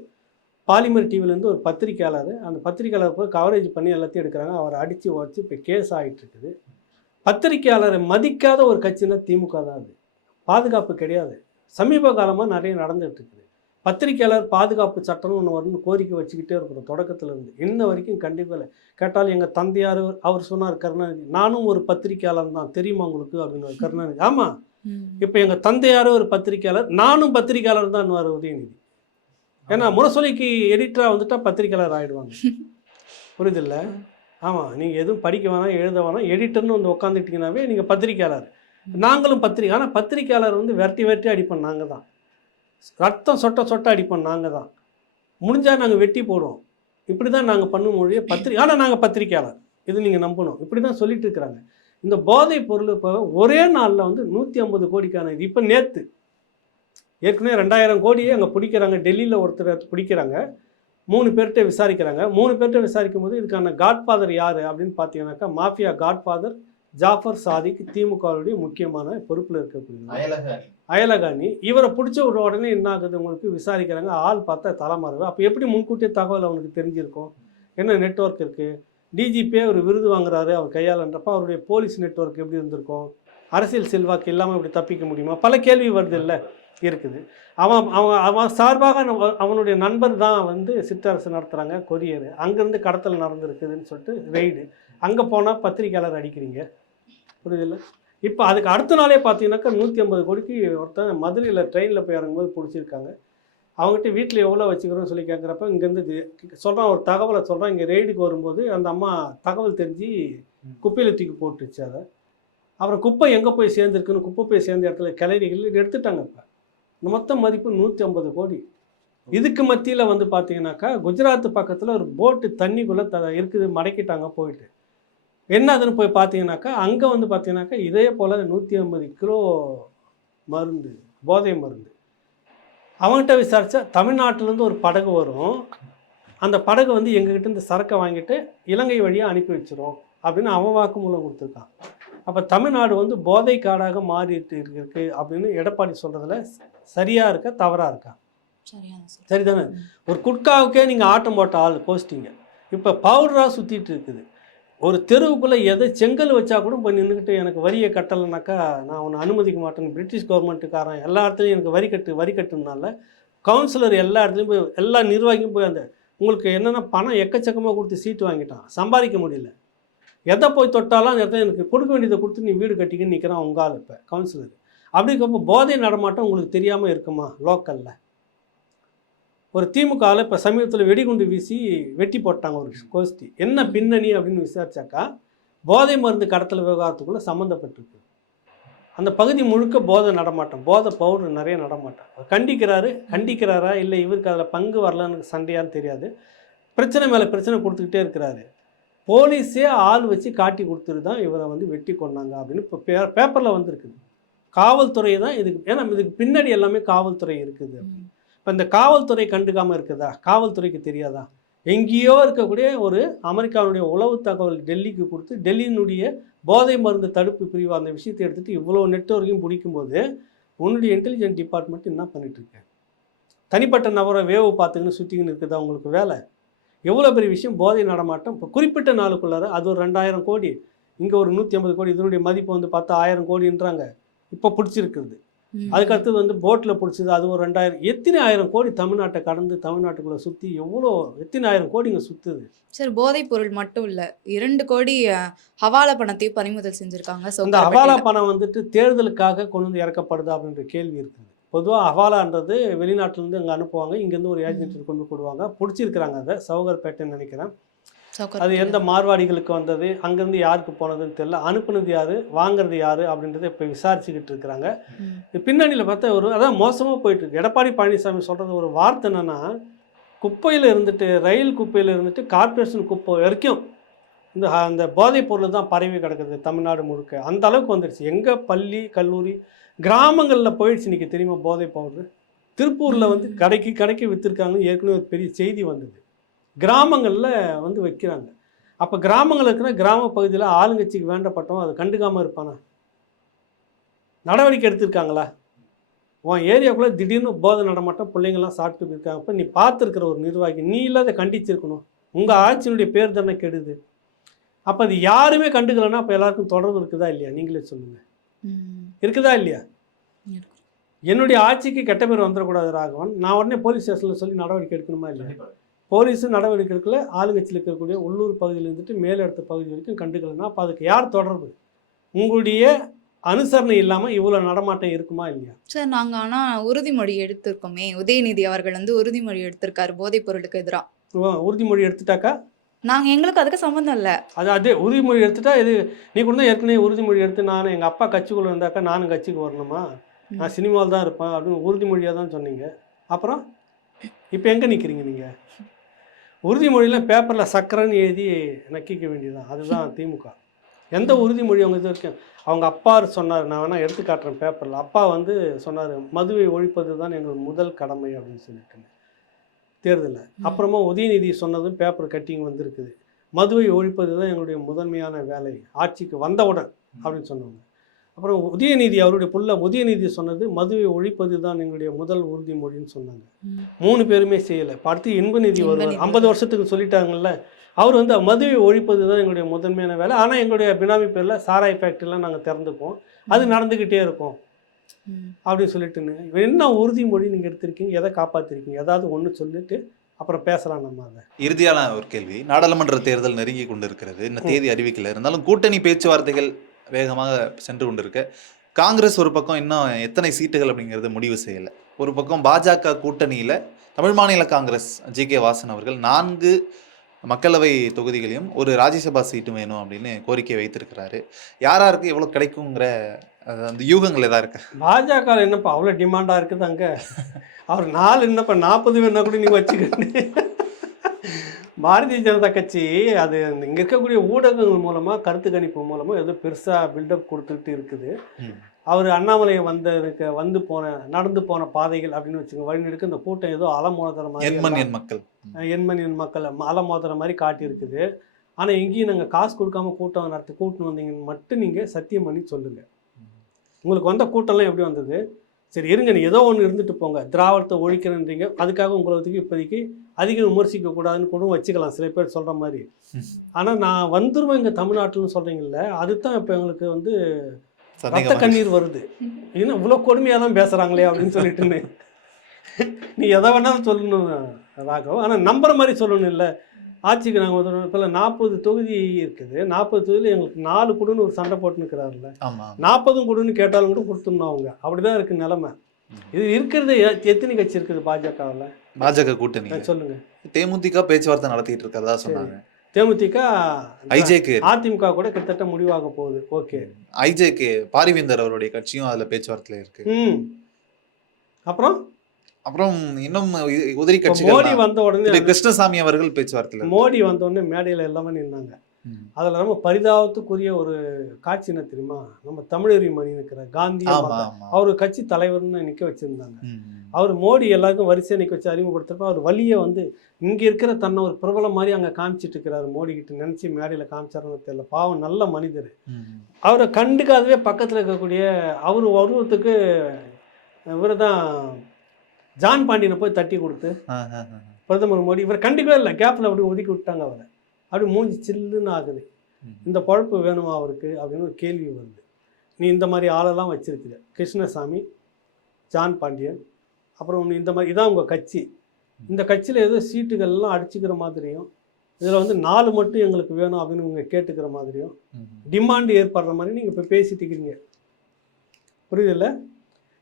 பாலிமர் டிவிலேருந்து ஒரு பத்திரிக்கையாளர், அந்த பத்திரிக்கையாளர் போய் கவரேஜ் பண்ணி எல்லாத்தையும் எடுக்கிறாங்க. அவரை அடித்து உடச்சி இப்போ கேஸ் ஆகிட்டு இருக்குது. பத்திரிக்கையாளரை மதிக்காத ஒரு கட்சினா திமுக தான். அது பாதுகாப்பு கிடையாது. சமீப காலமாக நிறைய நடந்துகிட்டு இருக்குது. பத்திரிக்கையாளர் பாதுகாப்பு சட்டம்னு ஒன்று வரணும்னு கோரிக்கை வச்சுக்கிட்டே இருக்கிறோம் தொடக்கத்தில் இருந்து. இன்ன வரைக்கும் கண்டிப்பாக இல்லை. கேட்டால் எங்கள் தந்தையார் அவர் சொன்னார் கருணாநிதி, நானும் ஒரு பத்திரிக்கையாளர் தான் தெரியுமா உங்களுக்கு அப்படின்னு கருணாநிதி. ஆமாம், இப்போ எங்கள் தந்தையார் ஒரு பத்திரிக்கையாளர், நானும் பத்திரிக்கையாளர் தான் உதயநிதி. ஏன்னா முரசொலிக்கு எடிட்டராக வந்துட்டால் பத்திரிக்கையாளர் ஆகிடுவாங்க. புரியுதில்ல? ஆமாம், நீங்கள் எதுவும் படிக்க வேணாம் எழுத வேணாம், எடிட்டர்னு வந்து உட்காந்துட்டிங்கனாவே நீங்கள் பத்திரிக்கையாளர். நாங்களும் பத்திரிக்கை. ஆனால் பத்திரிக்கையாளர் வந்து வெட்டி அடிப்போம் நாங்கள் தான். ரத்தம் சொட்ட அடிப்போம் நாங்கள் தான். முடிஞ்சால் நாங்கள் வெட்டி போடுவோம். இப்படி தான் நாங்கள் பண்ணும் மொழியை ஆனால் நாங்கள் பத்திரிக்கையாளர். இது நீங்கள் நம்பணும். இப்படி தான் சொல்லிட்டு இருக்கிறாங்க. இந்த போதைப் பொருள் இப்போ ஒரே நாளில் வந்து 150 கோடிக்கான இது. இப்போ நேற்று ஏற்கனவே 2000 கோடியே அங்கே பிடிக்கிறாங்க. டெல்லியில் ஒருத்தர் பிடிக்கிறாங்க. 3 பேர்கிட்ட விசாரிக்கிறாங்க. 3 பேர்கிட்ட விசாரிக்கும் போது இதுக்கான காட்ஃபாதர் யார் அப்படின்னு பார்த்தீங்கன்னாக்கா, மாஃபியா காட்ஃபாதர் ஜாஃபர் சாதிக், திமுகவுடைய முக்கியமான பொறுப்பில் இருக்கக்கூடிய அயலகாணி. இவரை பிடிச்ச உடனே என்ன ஆகுது, உங்களுக்கு விசாரிக்கிறாங்க. ஆள் பார்த்தா தலைமறைவு. அப்போ எப்படி முன்கூட்டியே தகவல் அவனுக்கு தெரிஞ்சிருக்கும்? என்ன நெட்வொர்க் இருக்குது? டிஜிபியே ஒரு விருது வாங்குறாரு அவர் கையாளன்றப்போ அவருடைய போலீஸ் நெட்வொர்க் எப்படி இருந்திருக்கும்? அரசியல் செல்வாக்கு இல்லாமல் இப்படி தப்பிக்க முடியுமா? பல கேள்வி வருது இல்லை இருக்குது. அவன் சார்பாக அவனுடைய நண்பர் தான் வந்து சிற்றரசு நடத்துகிறாங்க கொரியர். அங்கேருந்து கடத்தல் நடந்துருக்குதுன்னு சொல்லிட்டு ரெய்டு. அங்கே போனால் பத்திரிக்கையாளர் அடிக்கிறீங்க. புரியுதில்லை? இப்போ அதுக்கு அடுத்த நாளே பார்த்தீங்கன்னாக்கா 150 கோடிக்கு ஒருத்தன் மதுரையில் ட்ரெயினில் போய் இறங்கும்போது பிடிச்சிருக்காங்க. அவங்ககிட்ட வீட்டில் எவ்வளோ வச்சுக்கிறோன்னு சொல்லி கேட்குறப்ப இங்கேருந்து சொல்கிறான், ஒரு தகவலை சொல்கிறான். இங்கே ரெய்டுக்கு வரும்போது அந்த அம்மா தகவல் தெரிஞ்சு குப்பையில் தூக்கி போட்டுச்சு. அதை அப்புறம் குப்பை எங்கே போய் சேர்ந்துருக்குன்னு குப்பை போய் சேர்ந்த இடத்துல கிளறிகள் எடுத்துட்டாங்க. இப்போ மொத்த மதிப்பு 150 கோடி. இதுக்கு மத்தியில் வந்து பார்த்தீங்கன்னாக்கா குஜராத் பக்கத்தில் ஒரு போட்டு தண்ணிக்குள்ளே இருக்குது, மடக்கிட்டாங்க போயிட்டு. என்ன அதுன்னு போய் பார்த்தீங்கன்னாக்கா அங்கே வந்து பார்த்தீங்கன்னாக்கா இதே போல் 150 கிலோ மருந்து, போதை மருந்து. அவங்ககிட்ட விசாரித்தா தமிழ்நாட்டிலேருந்து ஒரு படகு வரும். அந்த படகு வந்து எங்ககிட்ட இந்த சரக்கை வாங்கிட்டு இலங்கை வழியாக அனுப்பி வச்சிரும் அப்படின்னு அவன் வாக்குமூலம் கொடுத்துருக்கான். அப்போ தமிழ்நாடு வந்து போதை காடாக மாறிட்டு இருக்கு அப்படின்னு எடப்பாடி சொல்கிறதுல சரியாக இருக்கா தவறாக இருக்கா? சரிதானே? ஒரு குட்காவுக்கே நீங்கள் ஆட்டம் போட்ட ஆள் போஸ்டிங்க இப்போ பவுடராக சுற்றிட்டு இருக்குது. ஒரு தெருவுக்குள்ளே எதை செங்கல் வச்சா கூட போய் நின்றுக்கிட்டு எனக்கு வரியை கட்டலைனாக்கா நான் உன்னை அனுமதிக்க மாட்டேன்னு பிரிட்டிஷ் கவர்மெண்ட்டுக்காரன் எல்லா இடத்துலையும் எனக்கு வரி கட்டுனால கவுன்சிலர் எல்லா இடத்துலையும் போய் எல்லா நிர்வாகியும் போய் அந்த உங்களுக்கு என்னென்னா பணம் எக்கச்சக்கமாக கொடுத்து சீட்டு வாங்கிட்டான், சம்பாதிக்க முடியல. எதை போய் தொட்டாலும் அந்த இடத்துல எனக்கு கொடுக்க வேண்டியதை கொடுத்து நீ வீடு கட்டிக்கின்னு நிற்கிறான் உங்கால். இப்போ கவுன்சிலர் அப்படிங்கிறப்போ போதை நடமாட்டம் உங்களுக்கு தெரியாமல் இருக்குமா? லோக்கலில் ஒரு திமுகவில் இப்போ சமீபத்தில் வெடிகுண்டு வீசி வெட்டி போட்டாங்க ஒரு கோஷ்டி. என்ன பின்னணி அப்படின்னு விசாரிச்சாக்கா போதை மருந்து கடத்தல் விவகாரத்துக்குள்ளே சம்மந்தப்பட்டிருக்கு. அந்த பகுதி முழுக்க போதை நடமாட்டம், போதை பவுடர் நிறைய நடமாட்டம். கண்டிக்கிறாரா இல்லை இவருக்கு அதில் பங்கு வரலன்னு சண்டையான்னு தெரியாது. பிரச்சனை மேலே பிரச்சனை கொடுத்துக்கிட்டே இருக்கிறாரு. போலீஸே ஆள் வச்சு காட்டி கொடுத்துட்டு தான் இவரை வந்து வெட்டி கொண்டாங்க அப்படின்னு இப்போ பேப்பரில் வந்துருக்குது. காவல்துறை தான் இதுக்கு, ஏன்னா இதுக்கு பின்னாடி எல்லாமே காவல்துறை இருக்குது. இப்போ இந்த காவல்துறை கண்டுக்காமல் இருக்குதா? காவல்துறைக்கு தெரியாதா? எங்கேயோ இருக்கக்கூடிய ஒரு அமெரிக்காவுடைய உளவு தகவல் டெல்லிக்கு கொடுத்து டெல்லியினுடைய போதை மருந்து தடுப்பு பிரிவு அந்த விஷயத்தை எடுத்துகிட்டு இவ்வளோ நெட்வொர்க்கையும் பிடிக்கும்போது உன்னுடைய இன்டெலிஜென்ட் டிபார்ட்மெண்ட் என்ன பண்ணிகிட்ருக்கேன்? தனிப்பட்ட நபரை வேவு பார்த்துக்கின்னு சுற்றிக்கின்னு இருக்குதா உங்களுக்கு வேலை? எவ்வளோ பெரிய விஷயம் போதை நடமாட்டம். இப்போ குறிப்பிட்ட நாளுக்குள்ளார அது ஒரு 2000 கோடி, இங்கே ஒரு 150 கோடி. இதனுடைய மதிப்பு வந்து பார்த்தா 1000 கோடின்றாங்க இப்போ பிடிச்சிருக்குது. அதுக்கடுத்தது வந்து போட்டில் பிடிச்சது அது ஒரு 2000. எத்தனை 1000 கோடி தமிழ்நாட்டை கடந்து தமிழ்நாட்டுக்குள்ளே சுற்றி எவ்வளோ எத்தனை 1000 கோடி இங்கே சுற்றுது. சார் போதைப் பொருள் மட்டும் இல்லை, 2 கோடி ஹவாலா பணத்தையும் பறிமுதல் செஞ்சுருக்காங்க. இந்த ஹவாலா பணம் வந்துட்டு தேர்தலுக்காக கொண்டு வந்து இறக்கப்படுதா அப்படின்ற கேள்வி இருக்குது. பொதுவாக ஹவாலான்றது வெளிநாட்டிலேருந்து அங்கே அனுப்புவாங்க, இங்கேருந்து ஒரு ஏஜென்ட் கொண்டு போடுவாங்க. பிடிச்சிருக்கிறாங்க அதை சவுகர்பேட்டைன்னு நினைக்கிறேன். அது எந்த மார்வாடிகளுக்கு வந்தது, அங்கேருந்து யாருக்கு போனதுன்னு தெரியல. அனுப்புனது யார், வாங்குறது யார் அப்படின்றத இப்போ விசாரிச்சுக்கிட்டு இருக்கிறாங்க. பின்னணியில் பார்த்தா அதான் மோசமாக போயிட்டுருக்கு. எடப்பாடி பழனிசாமி சொல்கிறது ஒரு வார்த்தை என்னென்னா, குப்பையில் இருந்துட்டு ரயில் குப்பையில் இருந்துட்டு கார்பரேஷன் குப்பை வரைக்கும் அந்த போதைப் பொருள் தான் பரவி கிடக்குது தமிழ்நாடு முழுக்க. அந்த அளவுக்கு வந்துடுச்சு. எங்கே பள்ளி கல்லூரி கிராமங்களில் போயிடுச்சு இன்றைக்கி தெரியுமா போதைப் பவுடர். திருப்பூரில் வந்து கடைக்கு கடைக்கு விற்றுருக்காங்கன்னு ஏற்கனவே ஒரு பெரிய செய்தி வந்தது. கிராமங்களில் வந்து வைக்கிறாங்க. அப்போ கிராமங்கள் இருக்கிற கிராம பகுதியில் ஆளுங்கட்சிக்கு வேண்டப்பட்டவன் அதை கண்டுக்காமல் இருப்பானா? நடவடிக்கை எடுத்திருக்காங்களா? உன் ஏரியாவுக்குள்ளே திடீர்னு போதை நடமாட்டம் பிள்ளைங்கள்லாம் சாப்பிட்டு இருக்காங்க. அப்போ நீ பார்த்துருக்கிற ஒரு நிர்வாகி நீ இல்லாத கண்டிச்சிருக்கணும். உங்கள் ஆட்சியினுடைய பேர் தானே கெடுது. அப்போ அது யாருமே கண்டுக்கலன்னா அப்போ எல்லாருக்கும் தொடர்பு இருக்குதா இல்லையா? நீங்களே சொல்லுங்கள். இருக்குதா இல்லையா? என்னுடைய ஆட்சிக்கு கெட்ட பேர் வந்துடக்கூடாது ராகவன். நான் உடனே போலீஸ் ஸ்டேஷனில் சொல்லி நடவடிக்கை எடுக்கணுமா இல்லையா? போலீஸும் நடவடிக்கை எடுக்கல. ஆளுங்கட்சியில் இருக்கக்கூடிய உள்ளூர் பகுதியில் இருந்துட்டு மேலெடுத்த பகுதி வரைக்கும் கண்டுக்கலன்னா அப்போ அதுக்கு யார் தொடர்பு? உங்களுடைய அனுசரணை இல்லாமல் இவ்வளோ நடமாட்டம் இருக்குமா இல்லையா? சார் நாங்கள் ஆனால் உறுதிமொழி எடுத்திருக்கோமே. உதயநிதி அவர்கள் வந்து உறுதிமொழி எடுத்திருக்காரு போதைப் பொருளுக்கு எதிராக. உறுதிமொழி எடுத்துட்டாக்கா எங்களுக்கு அதுக்கு சம்மந்தம் இல்லை. அதே உறுதிமொழி எடுத்துட்டா இது நீ கூட தான் ஏற்கனவே உறுதிமொழி எடுத்து நானும் எங்கள் அப்பா கட்சிக்குள்ளே இருந்தாக்கா நானும் கட்சிக்கு வரணுமா, நான் சினிமாவில் தான் இருப்பேன் அப்படின்னு உறுதிமொழியாக தான் சொன்னீங்க. அப்புறம் இப்போ எங்கே நிற்கிறீங்க நீங்கள்? உறுதிமொழியில் பேப்பரில் சக்கரைன்னு எழுதி நக்கிக்க வேண்டியதுதான். அதுதான் திமுக. எந்த உறுதிமொழி அவங்க இது வரைக்கும் அவங்க அப்பா சொன்னார். நான் வேணால் எடுத்து காட்டுறேன் பேப்பரில். அப்பா வந்து சொன்னார் மதுவை ஒழிப்பது தான் எங்கள் முதல் கடமை அப்படின்னு சொல்லிட்டு தேர்தலில். அப்புறமா உதயநிதி சொன்னதும் பேப்பர் கட்டிங் வந்திருக்குது. மதுவை ஒழிப்பது தான் எங்களுடைய முதன்மையான வேலை ஆட்சிக்கு வந்தவுடன் அப்படின்னு சொன்னாங்க. அப்புறம் உதயநிதி அவருடைய புள்ள உதயநிதி சொன்னது மதுவை ஒழிப்பது தான் எங்களுடைய முதல் உறுதிமொழின்னு சொன்னாங்க. 3 பேருமே செய்யலை. அடுத்து இன்பநிதி வருவார். 50 வருஷத்துக்கு சொல்லிட்டாங்கல்ல. அவர் வந்து மதுவை ஒழிப்பது தான் எங்களுடைய முதன்மையான வேலை. ஆனால் எங்களுடைய பினாமி பேரில் சாராய் ஃபேக்ட்ரிலாம் நாங்கள் திறந்துப்போம், அது நடந்துக்கிட்டே இருக்கும் அப்படின்னு சொல்லிட்டுன்னு என்ன உறுதிமொழி நீங்கள் எடுத்திருக்கீங்க? எதை காப்பாற்றிருக்கீங்க? ஏதாவது ஒன்று சொல்லிட்டு அப்புறம் பேசலாம் நம்ம. அதை இறுதியான ஒரு கேள்வி. நாடாளுமன்ற தேர்தல் நெருங்கி கொண்டு இருக்கிறது. இன்னும் தேதி அறிவிக்கல. இருந்தாலும் கூட்டணி பேச்சுவார்த்தைகள் வேகமாக சென்று கொண்டு இருக்கு. காங்கிரஸ் ஒரு பக்கம் இன்னும் எத்தனை சீட்டுகள் அப்படிங்கிறது முடிவு செய்யலை. ஒரு பக்கம் பாஜக கூட்டணியில் தமிழ் மாநில காங்கிரஸ் ஜி.கே. வாசன் அவர்கள் 4 மக்களவை தொகுதிகளையும் ஒரு ராஜ்யசபா சீட்டும் வேணும் அப்படின்னு கோரிக்கை வைத்திருக்கிறாரு. யாராருக்கு எவ்வளோ கிடைக்குங்கிற அந்த யூகங்கள் எதா இருக்கு? பாஜக என்னப்பா அவ்வளோ டிமாண்டாக இருக்குது அங்கே? அவர் 4 என்னப்பா 40 வேணா கூட நீங்கள் வச்சுக்கிட்டு. பாரதிய ஜனதா கட்சி அது இங்கே இருக்கக்கூடிய ஊடகங்கள் மூலமாக கருத்து கணிப்பு மூலமாக ஏதோ பெருசாக பில்டப் கொடுத்துக்கிட்டு இருக்குது. அவர் அண்ணாமலை நடந்து போன பாதைகள் அப்படின்னு வச்சுக்கோங்க, வழிநெடுக்க இந்த கூட்டம் ஏதோ அலமோதுற மாதிரி எண்மண் மக்கள் அலமோதுற மாதிரி காட்டியிருக்குது. ஆனால் எங்கேயும் நாங்கள் காசு கொடுக்காம கூட்டம் கூட்டணும் வந்தீங்கன்னு மட்டும் நீங்கள் சத்தியம் பண்ணி சொல்லுங்கள். உங்களுக்கு வந்த கூட்டம்லாம் எப்படி வந்தது? சரி இருங்க, நீ ஏதோ ஒன்று இருந்துட்டு போங்க, திராவிடத்தை ஒழிக்கிறேன்றீங்க, அதுக்காக உங்களுக்கு இப்போதைக்கு அதிகம் விமர்சிக்கக்கூடாதுன்னு கூட வச்சுக்கலாம் சில பேர் சொல்கிற மாதிரி. ஆனால் நான் வந்துடுவேன் இங்கே தமிழ்நாட்டில்னு சொல்கிறீங்கல்ல, அதுதான் இப்போ எங்களுக்கு வந்து ரத்த கண்ணீர் வருது. இன்னும் இவ்வளோ கொடுமையாக தான் பேசுகிறாங்களே அப்படின்னு சொல்லிட்டுன்னு. நீ எதை வேணாலும் சொல்லணும் ராகவ், ஆனால் நம்புற மாதிரி சொல்லணும். இல்லை ஆட்சிக்கு நாங்கள் வந்து இப்போ 40 தொகுதி இருக்குது. 40 தொகுதியில் எங்களுக்கு 4 கொடுன்னு ஒரு சண்டை போட்டுன்னுக்கிறாருல்ல, 40 கொடுன்னு கேட்டாலும் கூட கொடுத்துடணும் அவங்க. அப்படி தான் இருக்குது நிலைமை. இது இருக்கிறது எத்தனை கட்சி இருக்குது பாஜகவில்? பாஜக கூட்டணி சொல்லுங்கள். தேமுதிக பேச்சுவார்த்தை நடத்திட்டு இருக்கிறதா சொன்னாங்க. தேமுதிக ஐஜேகே அதிமுக கூட கிட்டத்தட்ட முடிவாக போகுது. ஓகே, ஐஜேகே பாரிவேந்தர் அவருடைய கட்சியும் அதில் பேச்சுவார்த்தையில் இருக்கு. அப்புறம் இன்னும் உதிரி கட்சி மோடி வந்த உடனே கிருஷ்ணசாமி அவர்கள் பேச்சுவார்த்தையில் மோடி வந்த உடனே மேடையில் எல்லாமே நின்னாங்க. அதில் நம்ம பரிதாபத்துக்குரிய ஒரு காட்சி என்ன தெரியுமா? நம்ம தமிழறி மணி இருக்கிற காந்தி அவர் கட்சி தலைவர்னு நிற்க வச்சுருந்தாங்க. அவர் மோடி எல்லாருக்கும் வரிசையாக நிற்க வச்சு அறிமுகப்படுத்துறப்ப அவர் வழியை வந்து இங்கே இருக்கிற தன்னை ஒரு பிரபலம் மாதிரி அங்கே காமிச்சிட்டு இருக்கிறாரு. மோடிக்கிட்ட நினச்சி மேடையில் காமிச்சாருன்னு தெரியல. பாவம் நல்ல மனிதர். அவரை கண்டுக்காதவே பக்கத்தில் இருக்கக்கூடிய அவர் உருவத்துக்கு இவர் தான் ஜான் பாண்டியனை போய் தட்டி கொடுத்து பிரதமர் மோடி இவர் கண்டுக்கவே இல்லை. கேப்பில் அப்படி ஒதுக்கி விட்டாங்க. அவரை அப்படி மூஞ்சி சில்லுன்னு ஆகுது. இந்த பழப்பு வேணுமா அவருக்கு அப்படின்னு ஒரு கேள்வி வருது. நீ இந்த மாதிரி ஆளெல்லாம் வச்சிருக்கிற கிருஷ்ணசாமி, ஜான் பாண்டியன், அப்புறம் இந்த மாதிரி இதான் உங்கள் கட்சி. இந்த கட்சியில் ஏதோ சீட்டுகள்லாம் அடிச்சுக்கிற மாதிரியும், இதில் வந்து 4 மட்டும் எங்களுக்கு வேணும் அப்படின்னு இவங்க கேட்டுக்கிற மாதிரியும் டிமாண்ட் ஏற்படுற மாதிரி நீங்கள் இப்போ பேசிட்டு இருக்கிறீங்க. புரியுதில்ல?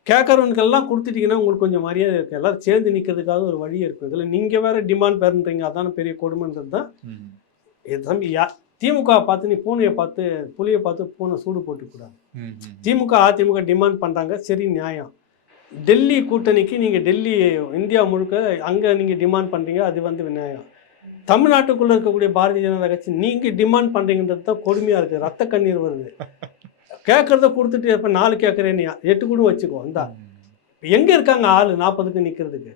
கேட்குறவனுக்கெல்லாம் கொடுத்துட்டிங்கன்னா உங்களுக்கு கொஞ்சம் மரியாதை இருக்குது. எல்லோரும் சேர்ந்து நிற்கிறதுக்காக ஒரு வழி இருக்குது. இதில் நீங்கள் வேறு டிமாண்ட் பெறுன்றீங்க. அதான பெரிய கொடுமைன்றது தான். தம்பி திமுக பார்த்து நீ புளியை பார்த்து பூனை சூடு போட்டுக்கூடாது. திமுக அதிமுக டிமாண்ட் பண்ணுறாங்க, சரி நியாயம். டெல்லி கூட்டணிக்கு நீங்கள் டெல்லி இந்தியா முழுக்க அங்கே நீங்கள் டிமாண்ட் பண்ணுறீங்க, அது வந்து நியாயம். தமிழ்நாட்டுக்குள்ளே இருக்கக்கூடிய பாரதிய ஜனதா கட்சி நீங்கள் டிமாண்ட் பண்ணுறீங்கன்றது தான் கொடுமையாக இருக்குது. ரத்த கண்ணீர் வருது. கேட்குறத கொடுத்துட்டு இப்போ 4 கேட்குறேன், நீ 8 கூட வச்சுக்கோ. இந்தா எங்கே இருக்காங்க ஆள் 40க்கு நிற்கிறதுக்கு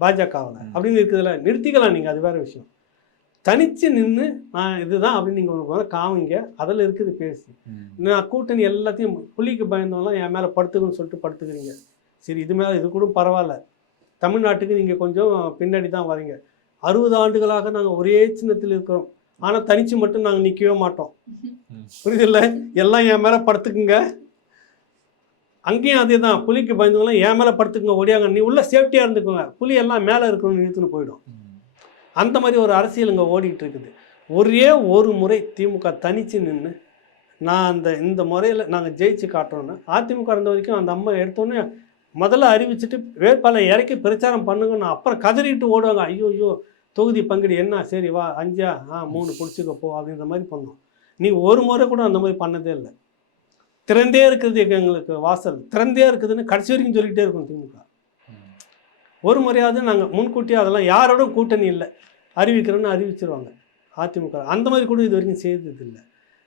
பாஜகவில் அப்படின்னு இருக்குதுல்ல, நிறுத்திக்கலாம் நீங்கள், அது வேறு விஷயம். தனித்து நின்று நான் இதுதான் அப்படின்னு நீங்கள் ஒன்று காமிங்க, அதில் இருக்குது பேசி. நான் கூட்டணி எல்லாத்தையும் புலிக்கு பயந்தவங்களாம் என் மேலே படுத்துக்குன்னு சொல்லிட்டு படுத்துக்கிறீங்க. சரி, இது மேலே இது கூட பரவாயில்ல, தமிழ்நாட்டுக்கு நீங்கள் கொஞ்சம் பின்னாடி தான் வரீங்க. 60 ஆண்டுகளாக நாங்கள் ஒரே சின்னத்தில் இருக்கிறோம், ஆனால் தனித்து மட்டும் நாங்கள் நிற்கவே மாட்டோம். புரியுதில்ல, எல்லாம் என் மேலே படுத்துக்குங்க. அங்கேயும் அதே தான், புலிக்கு பயந்தவங்களாம் என் மேலே படுத்துக்குங்க, ஓடியாங்க, நீ உள்ள சேஃப்டியாக இருந்துக்கோங்க, புலி எல்லாம் மேலே இருக்கணும்னு இழுத்துன்னு போயிடும். அந்த மாதிரி ஒரு அரசியல் இங்கே ஓடிக்கிட்டு இருக்குது. ஒரே ஒரு முறை திமுக தனித்து நின்று நான் இந்த முறையில் நாங்கள் ஜெயிச்சு காட்டுறோன்னு அதிமுக இருந்த வரைக்கும் அந்த அம்மா எடுத்தோன்னே முதல்ல அறிவிச்சுட்டு வேட்பாளர் இறக்கி பிரச்சாரம் பண்ணுங்கன்னு அப்புறம் கதறிட்டு ஓடுவாங்க. ஐயோ தொகுதி பங்கீடு என்ன, சரி வா 5 3 பிடிச்சிக்க போ அப்படின்ற மாதிரி பண்ணோம். நீ ஒரு முறை கூட அந்த மாதிரி பண்ணதே இல்லை. திறந்தே இருக்குது எங்களுக்கு வாசல், திறந்தே இருக்குதுன்னு கடைசி வரைக்கும் சொல்லிகிட்டே இருக்கும் திமுக. ஒரு முறையாவது நாங்கள் முன்கூட்டியே அதெல்லாம் யாரோடும் கூட்டணி இல்லை அறிவிக்கிறோன்னு அறிவிச்சிருவாங்க அதிமுக. அந்த மாதிரி கூட இது வரைக்கும் செய்ததில்லை.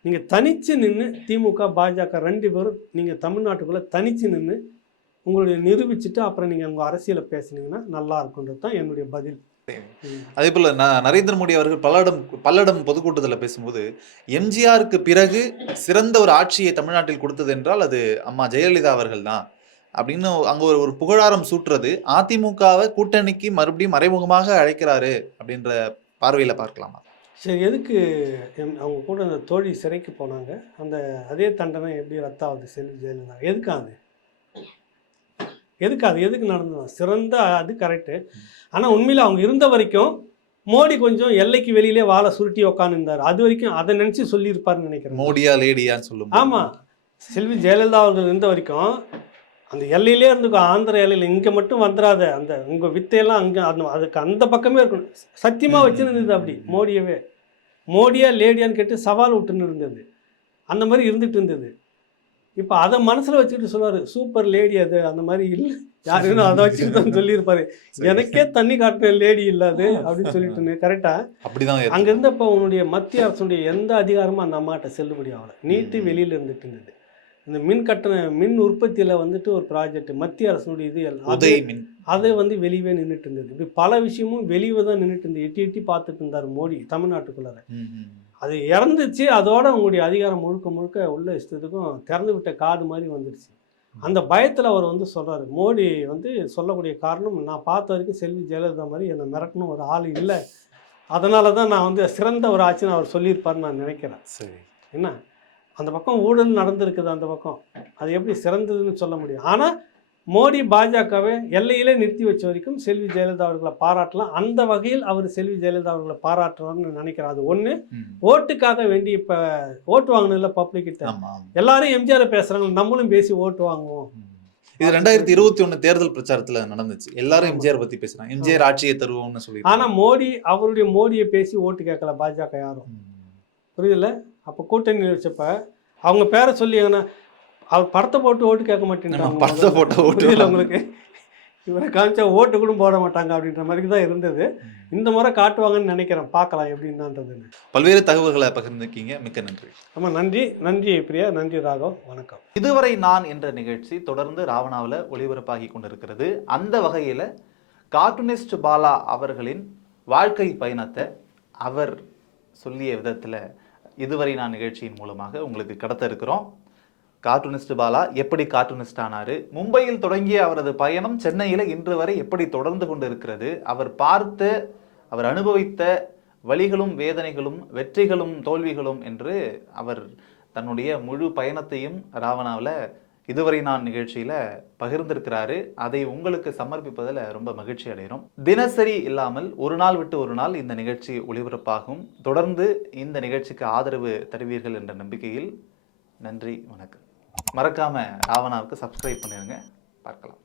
நீங்கள் தனித்து நின்று திமுக பாஜக 2 பேரும் நீங்கள் தமிழ்நாட்டுக்குள்ளே தனித்து நின்று உங்களுடைய நிரூபிச்சுட்டு அப்புறம் நீங்கள் உங்கள் அரசியலை பேசுனீங்கன்னா நல்லா இருக்குன்றது தான் என்னுடைய பதில். அதே போல் நரேந்திர மோடி அவர்கள் பல்லடம் பொதுக்கூட்டத்தில் பேசும்போது எம்ஜிஆருக்கு பிறகு சிறந்த ஒரு ஆட்சியை தமிழ்நாட்டில் கொடுத்தது என்றால் அது அம்மா ஜெயலலிதா அவர்கள் தான் அப்படின்னு அங்கே ஒரு புகழாரம் சூட்டுறது அதிமுகவை கூட்டணிக்கு மறுபடியும் மறைமுகமாக அழைக்கிறாரு அப்படின்ற பார்வையில் பார்க்கலாமா? சரி, எதுக்கு அவங்க கூட அந்த தோழி சிறைக்கு போனாங்க, அந்த அதே தண்டனை எப்படி ரத்தாகுது செல்வி ஜெயலலிதா? எதுக்கு நடந்தது? சிறந்த அது கரெக்டு. ஆனால் உண்மையில் அவங்க இருந்த வரைக்கும் மோடி கொஞ்சம் எல்லைக்கு வெளியிலே வாழை சுருட்டி உக்காந்துருந்தார். அது வரைக்கும் அதை நினச்சி சொல்லியிருப்பாருன்னு நினைக்கிறேன். மோடியா லேடியான்னு சொல்லுவோம். ஆமாம், செல்வி ஜெயலலிதா அவர்கள் இருந்த வரைக்கும் அந்த எல்லையிலே இருந்துக்கும், ஆந்திர எல்லையில் இங்கே மட்டும் வந்துடாத, அந்த உங்கள் வித்தையெல்லாம் அங்கே அதுக்கு அந்த பக்கமே இருக்கணும் சத்தியமாக வச்சுருந்தது. அப்படி மோடியா லேடியான்னு கேட்டு சவால் விட்டுன்னு இருந்தது. அந்த மாதிரி இருந்துகிட்டு இருந்தது. இப்போ அதை மனசில் வச்சுக்கிட்டு சொல்லுவார் சூப்பர் லேடி அது, அந்த மாதிரி இல்லை யாருன்னு அதை வச்சுக்கிட்டு தான் சொல்லியிருப்பாரு. எனக்கே தண்ணி காட்டின லேடி இல்லாது அப்படின்னு சொல்லிட்டு கரெக்டாக அப்படிதான். அங்கே இருந்தப்போ உன்னுடைய மத்திய அரசுடைய எந்த அதிகாரமும் அந்த அம்மாட்ட செல்லுபடி ஆகலை. நீட்டு வெளியில் இருந்துட்டு இருந்தது. இந்த மின் உற்பத்தியில் வந்துட்டு ஒரு ப்ராஜெக்ட் மத்திய அரசுடைய இது அதை வெளியே நின்றுட்டு இருந்தது. இப்படி பல விஷயமும் வெளியே தான் நின்றுட்டு இருந்தது. எட்டி பார்த்துட்டு இருந்தார் மோடி தமிழ்நாட்டுக்குள்ளார. அது இறந்துச்சு, அதோட உங்களுடைய அதிகாரம் முழுக்க உள்ள இஷ்டத்துக்கும் திறந்து விட்ட காது மாதிரி வந்துடுச்சு. அந்த பயத்தில் அவர் சொல்கிறார். மோடி சொல்லக்கூடிய காரணம், நான் பார்த்த வரைக்கும் செல்வி ஜெயலலிதா மாதிரி என்னை மிரட்டணும் ஒரு ஆள் இல்லை, அதனால தான் நான் சிறந்த ஒரு ஆட்சின்னு அவர் சொல்லியிருப்பாருன்னு நான் நினைக்கிறேன். சரி, என்ன அந்த பக்கம் ஊழல் நடந்திருக்குது, அந்த பக்கம் அது எப்படி சிறந்ததுன்னு சொல்ல முடியும். ஆனால் மோடி பாஜகவை எல்லையிலே நிறுத்தி வச்ச வரைக்கும் செல்வி ஜெயலலிதா அவர்களை பாராட்டலாம். அந்த வகையில் அவர் செல்வி ஜெயலலிதா அவர்களை பாராட்டலாம்னு நினைக்கிறார். அது ஒன்று. ஓட்டுக்காக வேண்டி இப்போ ஓட்டு வாங்கணும்ல பப்ளிக் கிட்ட, எல்லாரும் எம்ஜிஆரை பேசுகிறாங்க, நம்மளும் பேசி ஓட்டு வாங்குவோம். இது 2021 தேர்தல் பிரச்சாரத்தில் நடந்துச்சு. எல்லாரும் எம்ஜிஆர் பற்றி பேசுகிறாங்க, எம்ஜிஆர் ஆட்சியை தருவோம்னு சொல்லி. ஆனால் மோடியை பேசி ஓட்டு கேட்கல பாஜக யாரும். புரியுதுல்ல? அப்போ கூட்டணி வச்சப்ப அவங்க பேரை சொல்லி அவர் படத்தை போட்டு ஓட்டு கேட்க மாட்டேங்கிறாங்க. படத்தை போட்ட ஓட்டு இல்லை உங்களுக்கு, இவரை காமிச்சா ஓட்டு கூட போட மாட்டாங்க அப்படின்ற மாதிரி தான் இருந்தது. இந்த முறை காட்டுவாங்கன்னு நினைக்கிறேன், பார்க்கலாம் எப்படின்னான்றதுன்னு. பல்வேறு தகவல்களை பகிர்ந்துருக்கீங்க, மிக்க நன்றி. ஆமாம், நன்றி பிரியா, நன்றி ராகவ், வணக்கம். இதுவரை நான் என்ற நிகழ்ச்சி தொடர்ந்து ராவணாவில் ஒளிபரப்பாகி கொண்டிருக்கிறது. அந்த வகையில் கார்ட்டூனிஸ்ட் பாலா அவர்களின் வாழ்க்கை பயணத்தை அவர் சொல்லிய விதத்தில் இதுவரை நான் நிகழ்ச்சியின் மூலமாக உங்களுக்கு கடத்த இருக்கிறோம். கார்ட்டூனிஸ்ட் பாலா எப்படி கார்ட்டூனிஸ்ட் ஆனார், மும்பையில் தொடங்கிய அவரது பயணம் சென்னையில் இன்று வரை எப்படி தொடர்ந்து கொண்டு இருக்கிறது, அவர் அனுபவித்த வலிகளும் வேதனைகளும் வெற்றிகளும் தோல்விகளும் என்று அவர் தன்னுடைய முழு பயணத்தையும் ராவணாவில் இதுவரை நான் நிகழ்ச்சியில் பகிர்ந்திருக்கிறாரு. அதை உங்களுக்கு சமர்ப்பிப்பதில் ரொம்ப மகிழ்ச்சி அடைகிறோம். தினசரி இல்லாமல் ஒரு நாள் விட்டு ஒரு நாள் இந்த நிகழ்ச்சி ஒளிபரப்பாகும். தொடர்ந்து இந்த நிகழ்ச்சிக்கு ஆதரவு தருவீர்கள் என்ற நம்பிக்கையில் நன்றி, வணக்கம். மறக்காம ராவணாவுக்கு சப்ஸ்கிரைப் பண்ணிடுங்க. பார்க்கலாம்.